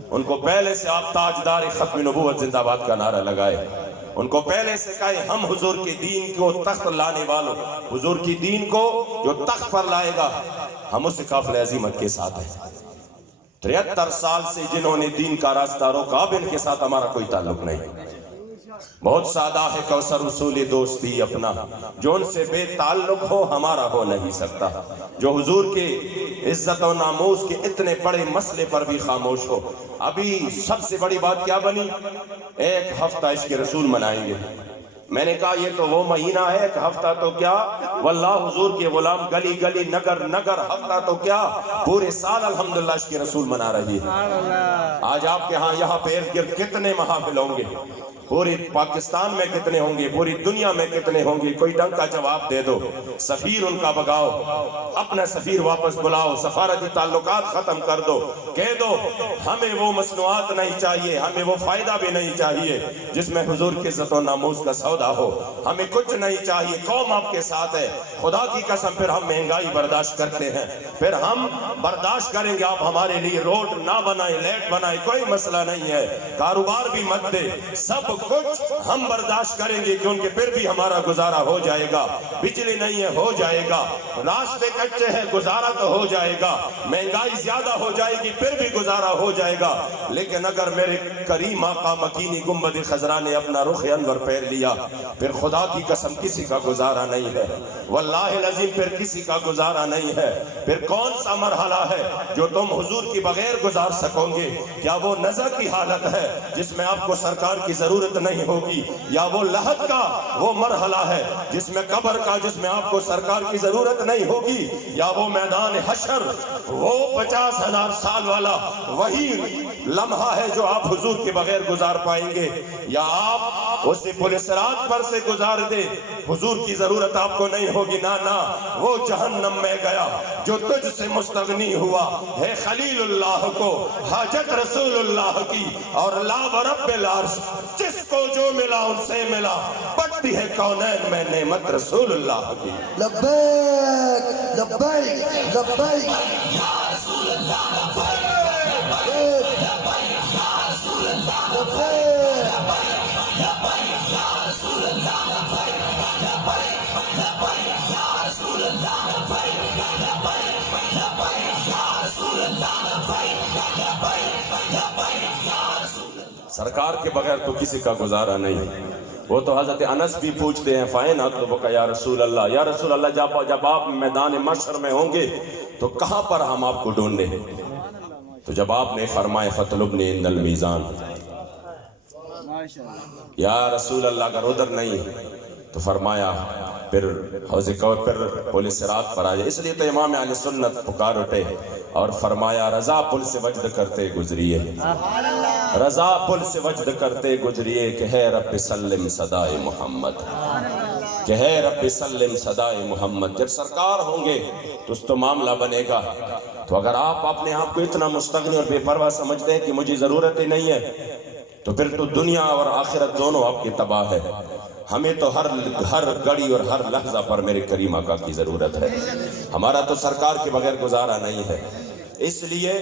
ان کو پہلے سے آپ تاجدار ختم نبوت زندہ باد کا نعرہ لگائے. ان کو پہلے سے کہے ہم حضور کے دین کو تخت لانے والوں، حضور کی دین کو جو تخت پر لائے گا ہم اس قافلہ عظیمت کے ساتھ ہیں. 73 سال سے جنہوں نے دین کا راستہ روکا اب ان کے ساتھ ہمارا کوئی تعلق نہیں. بہت سادہ ہے کوثر اصول دوستی اپنا، جو ان سے بے تعلق ہو ہمارا ہو نہیں سکتا. جو حضور کے عزت و ناموس کے اتنے بڑے مسئلے پر بھی خاموش ہو. ابھی سب سے بڑی بات کیا بنی؟ 1 ہفتہ عشق رسول منائیں گے. میں نے کہا یہ تو وہ مہینہ ہے، 1 ہفتہ تو کیا، واللہ حضور کے غلام گلی گلی نگر نگر، ہفتہ تو کیا پورے سال الحمدللہ عشق رسول منا رہی ہے. آج آپ کے ہاں یہاں پہ ارد گرد کتنے محافل ہوں گے، پوری پاکستان میں کتنے ہوں گے، پوری دنیا میں کتنے ہوں گے. کوئی ڈنگ کا جواب دے دو. سفیر ان کا بگاؤ، اپنا سفیر واپس بلاؤ، سفارتی تعلقات ختم کر دو. کہہ دو ہمیں وہ مصنوعات نہیں چاہیے، ہمیں وہ فائدہ بھی نہیں چاہیے جس میں حضور کی عزت و ناموس کا سودا ہو. ہمیں کچھ نہیں چاہیے. قوم آپ کے ساتھ ہے. خدا کی قسم پھر ہم مہنگائی برداشت کرتے ہیں، پھر ہم برداشت کریں گے. آپ ہمارے لیے روڈ نہ بنائیں، لیٹ بنائیں، کوئی مسئلہ نہیں ہے. کاروبار بھی مت دے، سب کچھ ہم برداشت کریں گے کیونکہ پھر بھی ہمارا گزارا ہو جائے گا. بجلی نہیں ہے، ہو جائے گا. راستے کچے ہیں، گزارا تو ہو جائے گا. مہنگائی زیادہ ہو جائے گی، پھر بھی گزارا ہو جائے گا. لیکن اگر میرے کریم آقا مکینی گنبد خضرا نے اپنا رخ انور پھیر لیا پھر خدا کی قسم کسی کا گزارا نہیں ہے. واللہ العظیم پھر کسی کا گزارا نہیں ہے. پھر کون سا مرحلہ ہے جو تم حضور کی بغیر گزار سکو گے؟ کیا وہ نزع کی حالت ہے جس میں آپ کو سرکار کی ضرورت نہیں ہوگی، یا وہ لحد کا وہ مرحلہ ہے جس میں قبر کا جس میں آپ کو سرکار کی ضرورت نہیں ہوگی، یا وہ میدان حشر وہ 50,000 سال والا وہی لمحہ ہے جو آپ حضور کے بغیر گزار پائیں گے، یا آپ اسے پل صراط پر سے گزار دے حضور کی ضرورت آپ کو نہیں ہوگی. نہ وہ جہنم میں گیا جو تجھ سے مستغنی ہوا ہے خلیل اللہ کو حاجت رسول اللہ کی، اور لا ورب العرش جس کو جو ملا ان سے ملا، بڑھتی ہے کونین میں نعمت رسول اللہ کی. لبیک لبیک لبیک یا رسول اللہ، لبیک لبیک یا رسول اللہ، لبیک لبیک یا رسول اللہ، لبیک لبیک یا رسول اللہ، لبیک لبیک یا رسول اللہ، لبیک یا رسول اللہ. سرکار کے بغیر تو کسی کا گزارا نہیں. وہ تو حضرت انس بھی پوچھتے ہیں فائن اطلبک یا رسول اللہ، یا رسول اللہ جب آپ میدان محشر میں ہوں گے تو کہاں پر ہم آپ کو ڈھونڈیں؟ تو جب آپ نے فرمائے فطلبنی عند المیزان، یا رسول اللہ اگر ادھر نہیں تو فرمایا پھر حوض کوثر پل صراط پر آئے. اس لیے تو امام اہل سنت پکار اٹھے اور فرمایا رضا پل سے وجد کرتے گزریے، رضا پل سے وجد کرتے گزریے کہ ہے رب سلم صدائے محمد، کہ ہے رب سلم صدائے محمد. جب سرکار ہوں گے تو اس تو معاملہ بنے گا. تو اگر آپ اپنے آپ کو اتنا مستغنی اور بے پرواہ سمجھتے ہیں کہ مجھے ضرورت ہی نہیں ہے تو پھر تو دنیا اور آخرت دونوں آپ کی تباہ ہے. ہمیں تو ہر گھڑی اور ہر لحظہ پر میرے کریم آقا کی ضرورت ہے. ہمارا تو سرکار کے بغیر گزارا نہیں ہے. اس لیے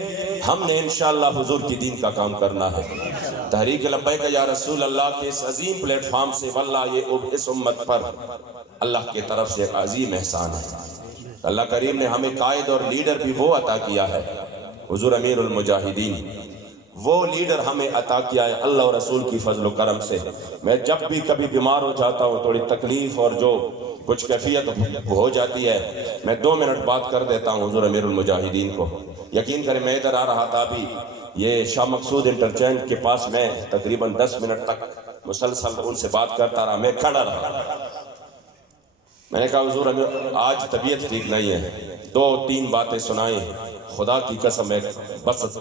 ہم نے انشاءاللہ حضور کی دین کا کام کرنا ہے. تحریک لبیک یا رسول اللہ کے اس عظیم پلیٹ فارم سے واللہ یہ اس امت پر اللہ کی طرف سے ایک عظیم احسان ہے. اللہ کریم نے ہمیں قائد اور لیڈر بھی وہ عطا کیا ہے، حضور امیر المجاہدین وہ لیڈر ہمیں عطا کیا ہے اللہ اور رسول کی فضل و کرم سے. میں جب بھی کبھی بیمار ہو جاتا ہوں، تھوڑی تکلیف اور جو کچھ کیفیت ہو جاتی ہے، میں 2 منٹ بات کر دیتا ہوں حضور امیر المجاہدین کو. یقین کریں میں ادھر آ رہا تھا ابھی یہ شاہ مقصود انٹرچینج کے پاس، میں تقریباً 10 منٹ تک مسلسل ان سے بات کرتا رہا. میں کھڑا رہا. میں نے کہا حضور آج طبیعت ٹھیک نہیں ہے، 2-3 باتیں سنائیں. خدا کی قسم ایک بس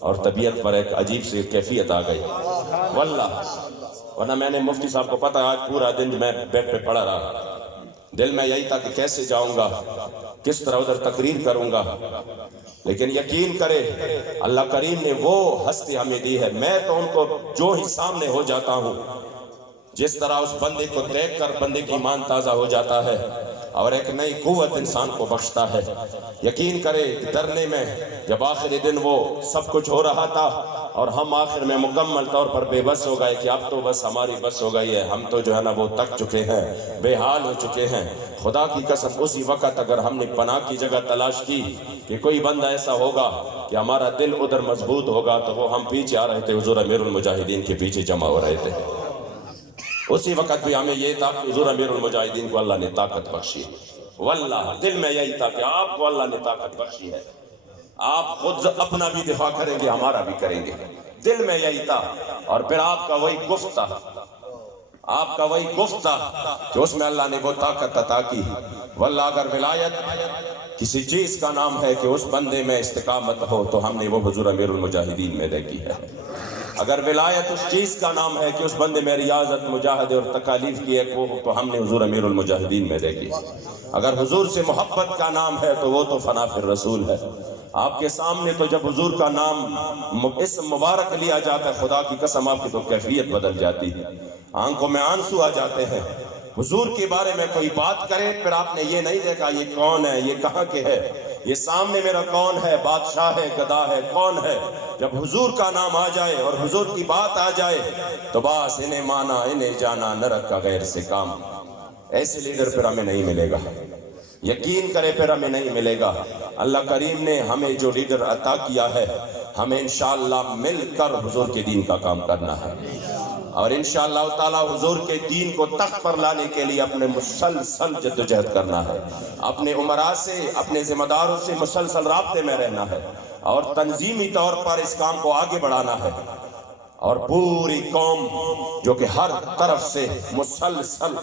اور طبیعت پر ایک عجیب سی کیفیت آ گئی واللہ. ورنہ میں نے مفتی صاحب کو پتا آج پورا دن میں بیڈ پہ پڑا رہا. دل میں یہی تھا کہ کیسے جاؤں گا، کس طرح ادھر تقریر کروں گا، لیکن یقین کرے اللہ کریم نے وہ ہستی ہمیں دی ہے. میں تو ان کو جو ہی سامنے ہو جاتا ہوں، جس طرح اس بندے کو دیکھ کر بندے کی ایمان تازہ ہو جاتا ہے اور ایک نئی قوت انسان کو بخشتا ہے. یقین کرے ڈرنے میں جب آخری دن وہ سب کچھ ہو رہا تھا اور ہم آخر میں مکمل طور پر بے بس ہو گئے کہ اب تو بس ہماری بس ہو گئی ہے، ہم تو جو ہے نا وہ تک چکے ہیں، بے حال ہو چکے ہیں. خدا کی قسم اسی وقت اگر ہم نے پناہ کی جگہ تلاش کی کہ کوئی بندہ ایسا ہوگا کہ ہمارا دل ادھر مضبوط ہوگا، تو وہ ہم پیچھے آ رہے تھے، حضور امیر المجاہدین کے پیچھے جمع ہو رہے تھے. اسی وقت بھی ہمیں یہ تھا کہ حضور امیر المجاہدین کو اللہ نے طاقت بخشی. واللہ دل میں یہی تھا کہ آپ کو اللہ نے طاقت بخشی ہے، آپ خود اپنا بھی دفاع کریں گے، ہمارا بھی کریں گے. دل میں یہی تھا. اور پھر آپ کا وہی گفت تھا، آپ کا وہی گفت تھا کہ اس میں اللہ نے وہ طاقت عطا کی. واللہ اگر ولایت کسی چیز کا نام ہے کہ اس بندے میں استقامت ہو تو ہم نے وہ حضور امیر المجاہدین میں دیکھی ہے. اگر ولایت اس چیز کا نام ہے کہ اس بندے میں ریاضت، مجاہدے اور تکالیف کی ایک وہ تو ہم نے حضور امیر المجاہدین میں دیکھی. اگر حضور سے محبت کا نام ہے تو وہ تو فنا فی الرسول ہے. آپ کے سامنے تو جب حضور کا نام اسم مبارک لیا جاتا ہے، خدا کی قسم آپ کی تو کیفیت بدل جاتی ہے، آنکھوں میں آنسو آ جاتے ہیں. حضور کے بارے میں کوئی بات کرے پھر آپ نے یہ نہیں دیکھا یہ کون ہے، یہ کہاں کے ہے، یہ سامنے میرا کون ہے، بادشاہ ہے، گدا ہے، کون ہے. جب حضور کا نام آ جائے اور حضور کی بات آ جائے تو بس انہیں مانا انہیں جانا، نہ رکھا غیر سے کام. ایسے لیڈر پھر ہمیں نہیں ملے گا، یقین کرے پھر ہمیں نہیں ملے گا. اللہ کریم نے ہمیں جو لیڈر عطا کیا ہے، ہمیں انشاءاللہ مل کر حضور کے دین کا کام کرنا ہے اور انشاءاللہ تعالی حضور کے دین کو تخت پر لانے کے لیے اپنے مسلسل جدوجہد کرنا ہے، اپنے امراء سے، اپنے ذمہ داروں سے مسلسل رابطے میں رہنا ہے اور تنظیمی طور پر اس کام کو آگے بڑھانا ہے. اور پوری قوم جو کہ ہر طرف سے مسلسل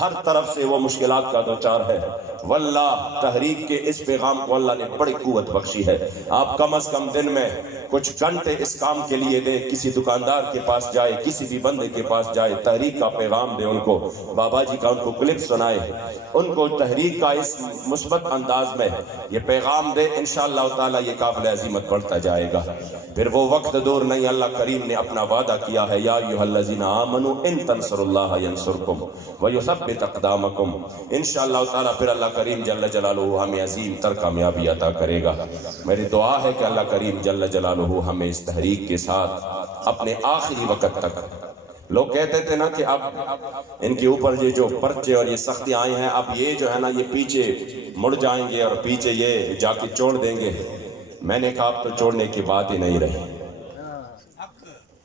ہر طرف سے وہ مشکلات کا دوچار ہے، واللہ تحریک کے اس پیغام کو اللہ نے بڑی قوت بخشی ہے. آپ کم از کم دن میں کچھ گھنٹے اس کام کے لیے دیں، کسی دکاندار کے پاس جائے، کسی بھی بندے کے پاس جائے، تحریک کا پیغام دے، ان کو بابا جی کا ان کو کلپ سنائے، ان کو تحریک کا اس مثبت انداز میں یہ پیغام دے. انشاءاللہ تعالی یہ قافلہ عظیمت بڑھتا جائے گا. پھر وہ وقت دور نہیں، اللہ کریم نے اپنا وعدہ کیا ہے، یا ایھا الذین آمنوا ان تنصروا اللہ ینصرکم ویثبت اقدامکم. انشاءاللہ تعالی پھر اللہ کریم جل جلالہ ہمیں عظیم تر کامیابی عطا کرے گا. میری دعا ہے کہ اللہ کریم جل جلالہ ہمیں اس تحریک کے ساتھ اپنے آخری وقت تک. لوگ کہتے تھے نا کہ اب ان کے اوپر یہ جو پرچے اور یہ سختی آئی ہیں، اب یہ جو ہے نا یہ پیچھے مڑ جائیں گے اور پیچھے یہ جا کے چھوڑ دیں گے. میں نے کہا اب تو چھوڑنے کی بات ہی نہیں رہی،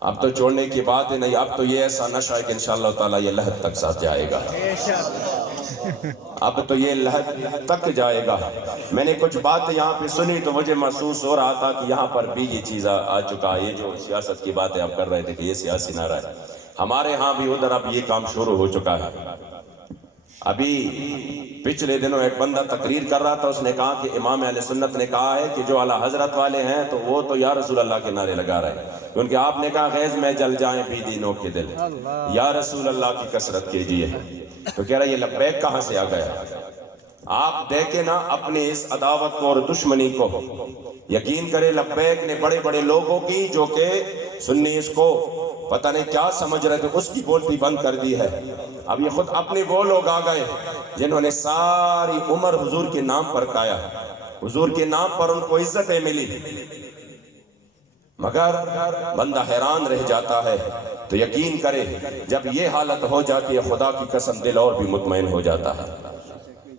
اب تو چھوڑنے کی بات ہی نہیں. اب تو یہ ایسا نشہ ہے کہ انشاءاللہ تعالی یہ لحد تک ساتھ جائے گا، اب تو یہ لحد تک جائے گا. میں نے کچھ بات یہاں پہ سنی تو مجھے محسوس ہو رہا تھا کہ یہاں پر بھی یہ چیز آ چکا ہے. یہ جو سیاست کی باتیں آپ کر رہے تھے کہ یہ سیاسی نعرہ ہے، ہمارے ہاں بھی ادھر اب یہ کام شروع ہو چکا ہے. ابھی پچھلے دنوں ایک بندہ تقریر کر رہا تھا، اس نے کہا کہ امام اہل سنت نے کہا ہے کہ جو اعلیٰ حضرت والے ہیں تو وہ تو یا رسول اللہ کے نعرے لگا رہے ہیں، کیونکہ آپ نے کہا خیز میں جل جائیں بھی دینوں کے دل، یا رسول اللہ کی کثرت کیجئے. تو کہہ رہا یہ لبیک کہاں سے آ گیا؟ آپ دیکھیں نا اپنی اس عداوت کو اور دشمنی کو. یقین کرے لبیک نے بڑے بڑے لوگوں کی جو کہ سنی اس کو پتہ نہیں کیا سمجھ رہے تھے، اس کی بولتی بند کر دی ہے. اب یہ خود اپنے وہ لوگ آ گئے جنہوں نے ساری عمر حضور کے نام پر کایا، حضور کے نام پر ان کو عزتیں ملی، مگر بندہ حیران رہ جاتا ہے. تو یقین کرے جب یہ حالت ہو جاتی ہے خدا کی قسم دل اور بھی مطمئن ہو جاتا ہے.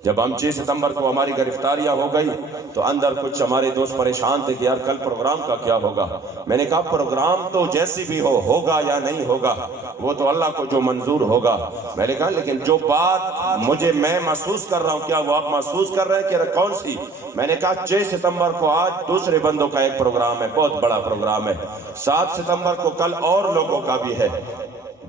جب ہم 6 ستمبر کو ہماری گرفتاریاں ہو گئی تو اندر کچھ ہمارے دوست پریشان تھے کہ یار کل پروگرام کا کیا ہوگا. میں نے کہا پروگرام تو جیسی بھی ہو، ہوگا یا نہیں ہوگا وہ تو اللہ کو جو منظور ہوگا. میں نے کہا لیکن جو بات میں محسوس کر رہا ہوں کیا وہ آپ محسوس کر رہے ہیں کہ کون سی؟ میں نے کہا 6 ستمبر کو آج دوسرے بندوں کا ایک پروگرام ہے، بہت بڑا پروگرام ہے. 7 ستمبر کو کل اور لوگوں کا بھی ہے.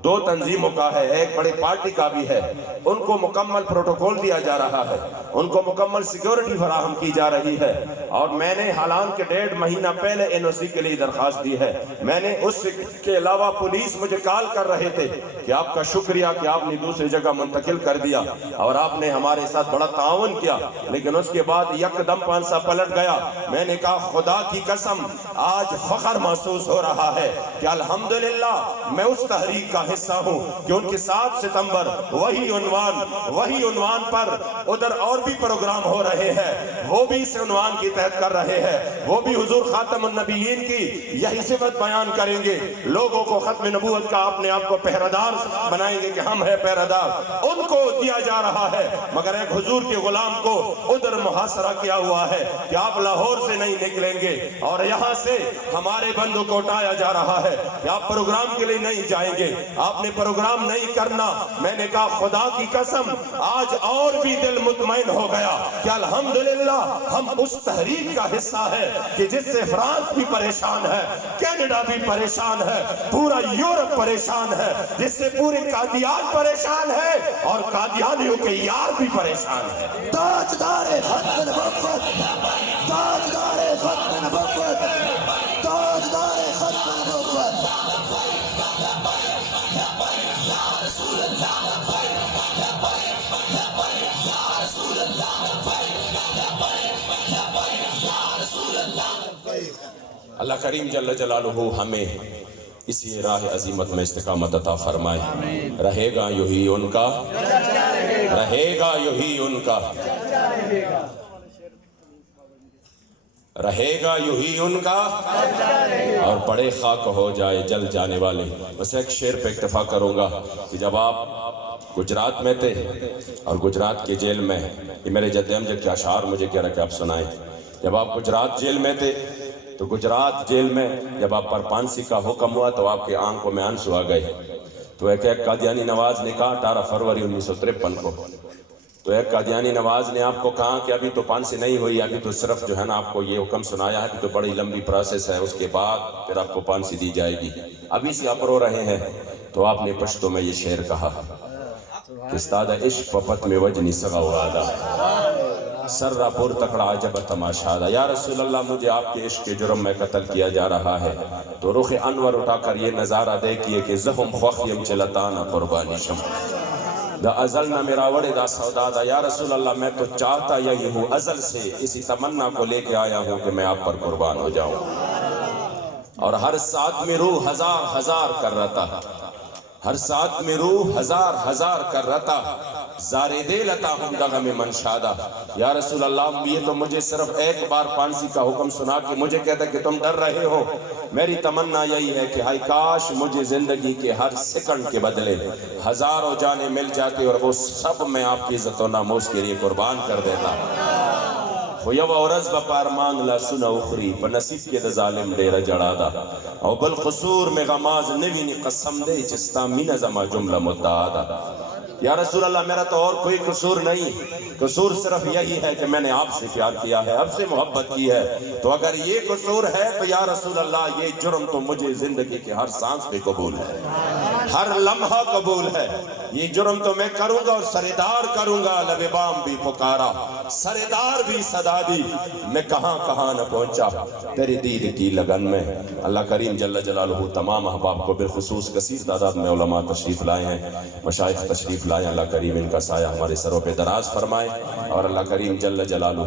2 تنظیموں کا ہے، ایک بڑی پارٹی کا بھی ہے، ان کو مکمل پروٹوکول دیا جا رہا ہے، ان کو مکمل سیکیورٹی فراہم کی جا رہی ہے، اور میں نے حالانکہ 1.5 مہینہ پہلے NOC کے لیے درخواست دی ہے۔ میں نے اس کے علاوہ پولیس مجھے کال کر رہے تھے کہ آپ کا شکریہ کہ آپ نے دوسری جگہ منتقل کر دیا اور آپ نے ہمارے ساتھ بڑا تعاون کیا، لیکن اس کے بعد یکدم پانسا پلٹ گیا۔ میں نے کہا خدا کی قسم آج فخر محسوس ہو رہا ہے کہ الحمدللہ میں اس تحریک کا حصہ ہوں کہ ان کے 7 ستمبر وہی عنوان پر ادھر اور بھی پروگرام ہو رہے ہیں، وہ بھی اس عنوان کی تحت کر رہے ہیں، وہ بھی حضور خاتم النبیین کی یہی صفت بیان کریں گے، لوگوں کو ختم نبوت کا اپنے آپ کو پہرادار بنائیں گے کہ ہم ہیں پہرادار، ان کو دیا جا رہا ہے، مگر ایک حضور کے غلام کو ادھر محاصرہ کیا ہوا ہے کہ آپ لاہور سے نہیں نکلیں گے، اور یہاں سے ہمارے بندوں کو اٹھایا جا رہا ہے کہ آپ پروگرام کے لیے نہیں جائیں گے، آپ نے پروگرام نہیں کرنا۔ میں نے کہا خدا کی قسم آج اور بھی دل مطمئن ہو گیا کہ الحمدللہ ہم اس تحریک کا حصہ ہے کہ جس سے فرانس بھی پریشان ہے، کینیڈا بھی پریشان ہے، پورا یورپ پریشان ہے، جس سے پورے قادیان پریشان ہے اور قادیانیوں کے یار بھی پریشان ہے۔ تاجدار ختم نبوت، تاجدار ختم نبوت، تاجدار ختم نبوت۔ اللہ کریم جل جلالہ ہمیں اسی راہ عظیمت میں استقامت عطا فرمائے۔ رہے گا یہی ان کا، رہے گا یہی ان کا، رہے گا یہی ان کا، اور پڑے خاک ہو جائے جل جانے والے۔ بس ایک شعر پہ اکتفا کروں گا کہ جب آپ گجرات میں تھے اور گجرات کے جیل میں، یہ میرے جد امجد کے اشعار مجھے کہہ رہا کہ آپ سنائیں، جب آپ گجرات جیل میں تھے تو گجرات جیل میں جب آپ پر پانسی کا حکم ہوا تو آپ کے آنکھوں میں آنسو آ گئے، تو ایک قادیانی نواز نے کہا 18 فروری 1953 کو، تو ایک قادیانی نواز نے آپ کو کہا کہ ابھی تو پانسی نہیں ہوئی، ابھی تو صرف جو ہے نا آپ کو یہ حکم سنایا ہے کہ تو بڑی لمبی پروسیس ہے، اس کے بعد پھر آپ کو پانسی دی جائے گی، ابھی سے آپ رو رہے ہیں۔ تو آپ نے پشتو میں یہ شعر کہا کہ استاد عشق پپت میں وجنی سگا وعدہ، سر را پور تکڑا عجب تماشا دا، یا رسول اللہ مجھے آپ کے عشق کے جرم میں قتل کیا جا رہا ہے، تو رخ انور اٹھا کر یہ نظارہ دیکھئے کہ زہم خوخیم چلتانا قربانی شم، دا ازل نہ میرا وڑے دا سودا دا، یا رسول اللہ میں تو چاہتا یہی ہوں، ازل سے اسی تمنا کو لے کے آیا ہوں کہ میں آپ پر قربان ہو جاؤں، اور ہر ساتھ میں روح ہزار ہزار کر رہا تھا، ہر ساتھ میں روح ہزار ہزار کر رہا تھا، زارے دے لتا ہم دغم منشادہ، یا رسول اللہ یہ تو مجھے صرف ایک بار پانسی کا حکم سنا کہ مجھے کہتا کہ تم ڈر رہے ہو، میری تمنا یہی ہے کہ ہائی کاش مجھے زندگی کے ہر سیکنڈ کے بدلے ہزاروں جانیں مل جاتی اور وہ سب میں آپ کی عزت و ناموس کے لیے قربان کر دیتا۔ خویو اورز بپارمان لا سنا اخری پنصیب کے دا ظالم دیر جڑا دا، او بالقصور میں غماز نوینی قسم دے چستا مین زما جملہ مدعا دا، یا رسول اللہ میرا تو اور کوئی قصور نہیں، قصور صرف یہی ہے کہ میں نے آپ سے پیار کیا ہے، آپ سے محبت کی ہے، تو اگر یہ قصور ہے تو یا رسول اللہ یہ جرم تو مجھے زندگی کے ہر سانس پہ قبول ہے، ہر لمحہ قبول ہے، یہ جرم تو میں کروں گا اور سردار کروں گا، لب بام بھی پکارا سردار بھی صدا دی، میں کہاں کہاں نہ پہنچا تیری دید کی لگن میں۔ اللہ کریم جل جلالہ تمام احباب کو بالخصوص کثیر تعداد میں علماء تشریف لائے ہیں، مشائخ تشریف لائے، اللہ کریم ان کا سایہ ہمارے سروں پہ دراز فرمائے، اور اللہ کریم جل جلالہ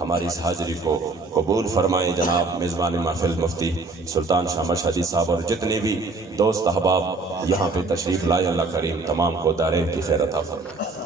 ہماری اس حاضری کو قبول فرمائے۔ جناب میزبان محفل مفتی سلطان شاہ مشہدی صاحب اور جتنے بھی دوست احباب یہاں پہ تشریف لائے، اللہ کریم تمام کو دارین کی خیر عطا فرمائے۔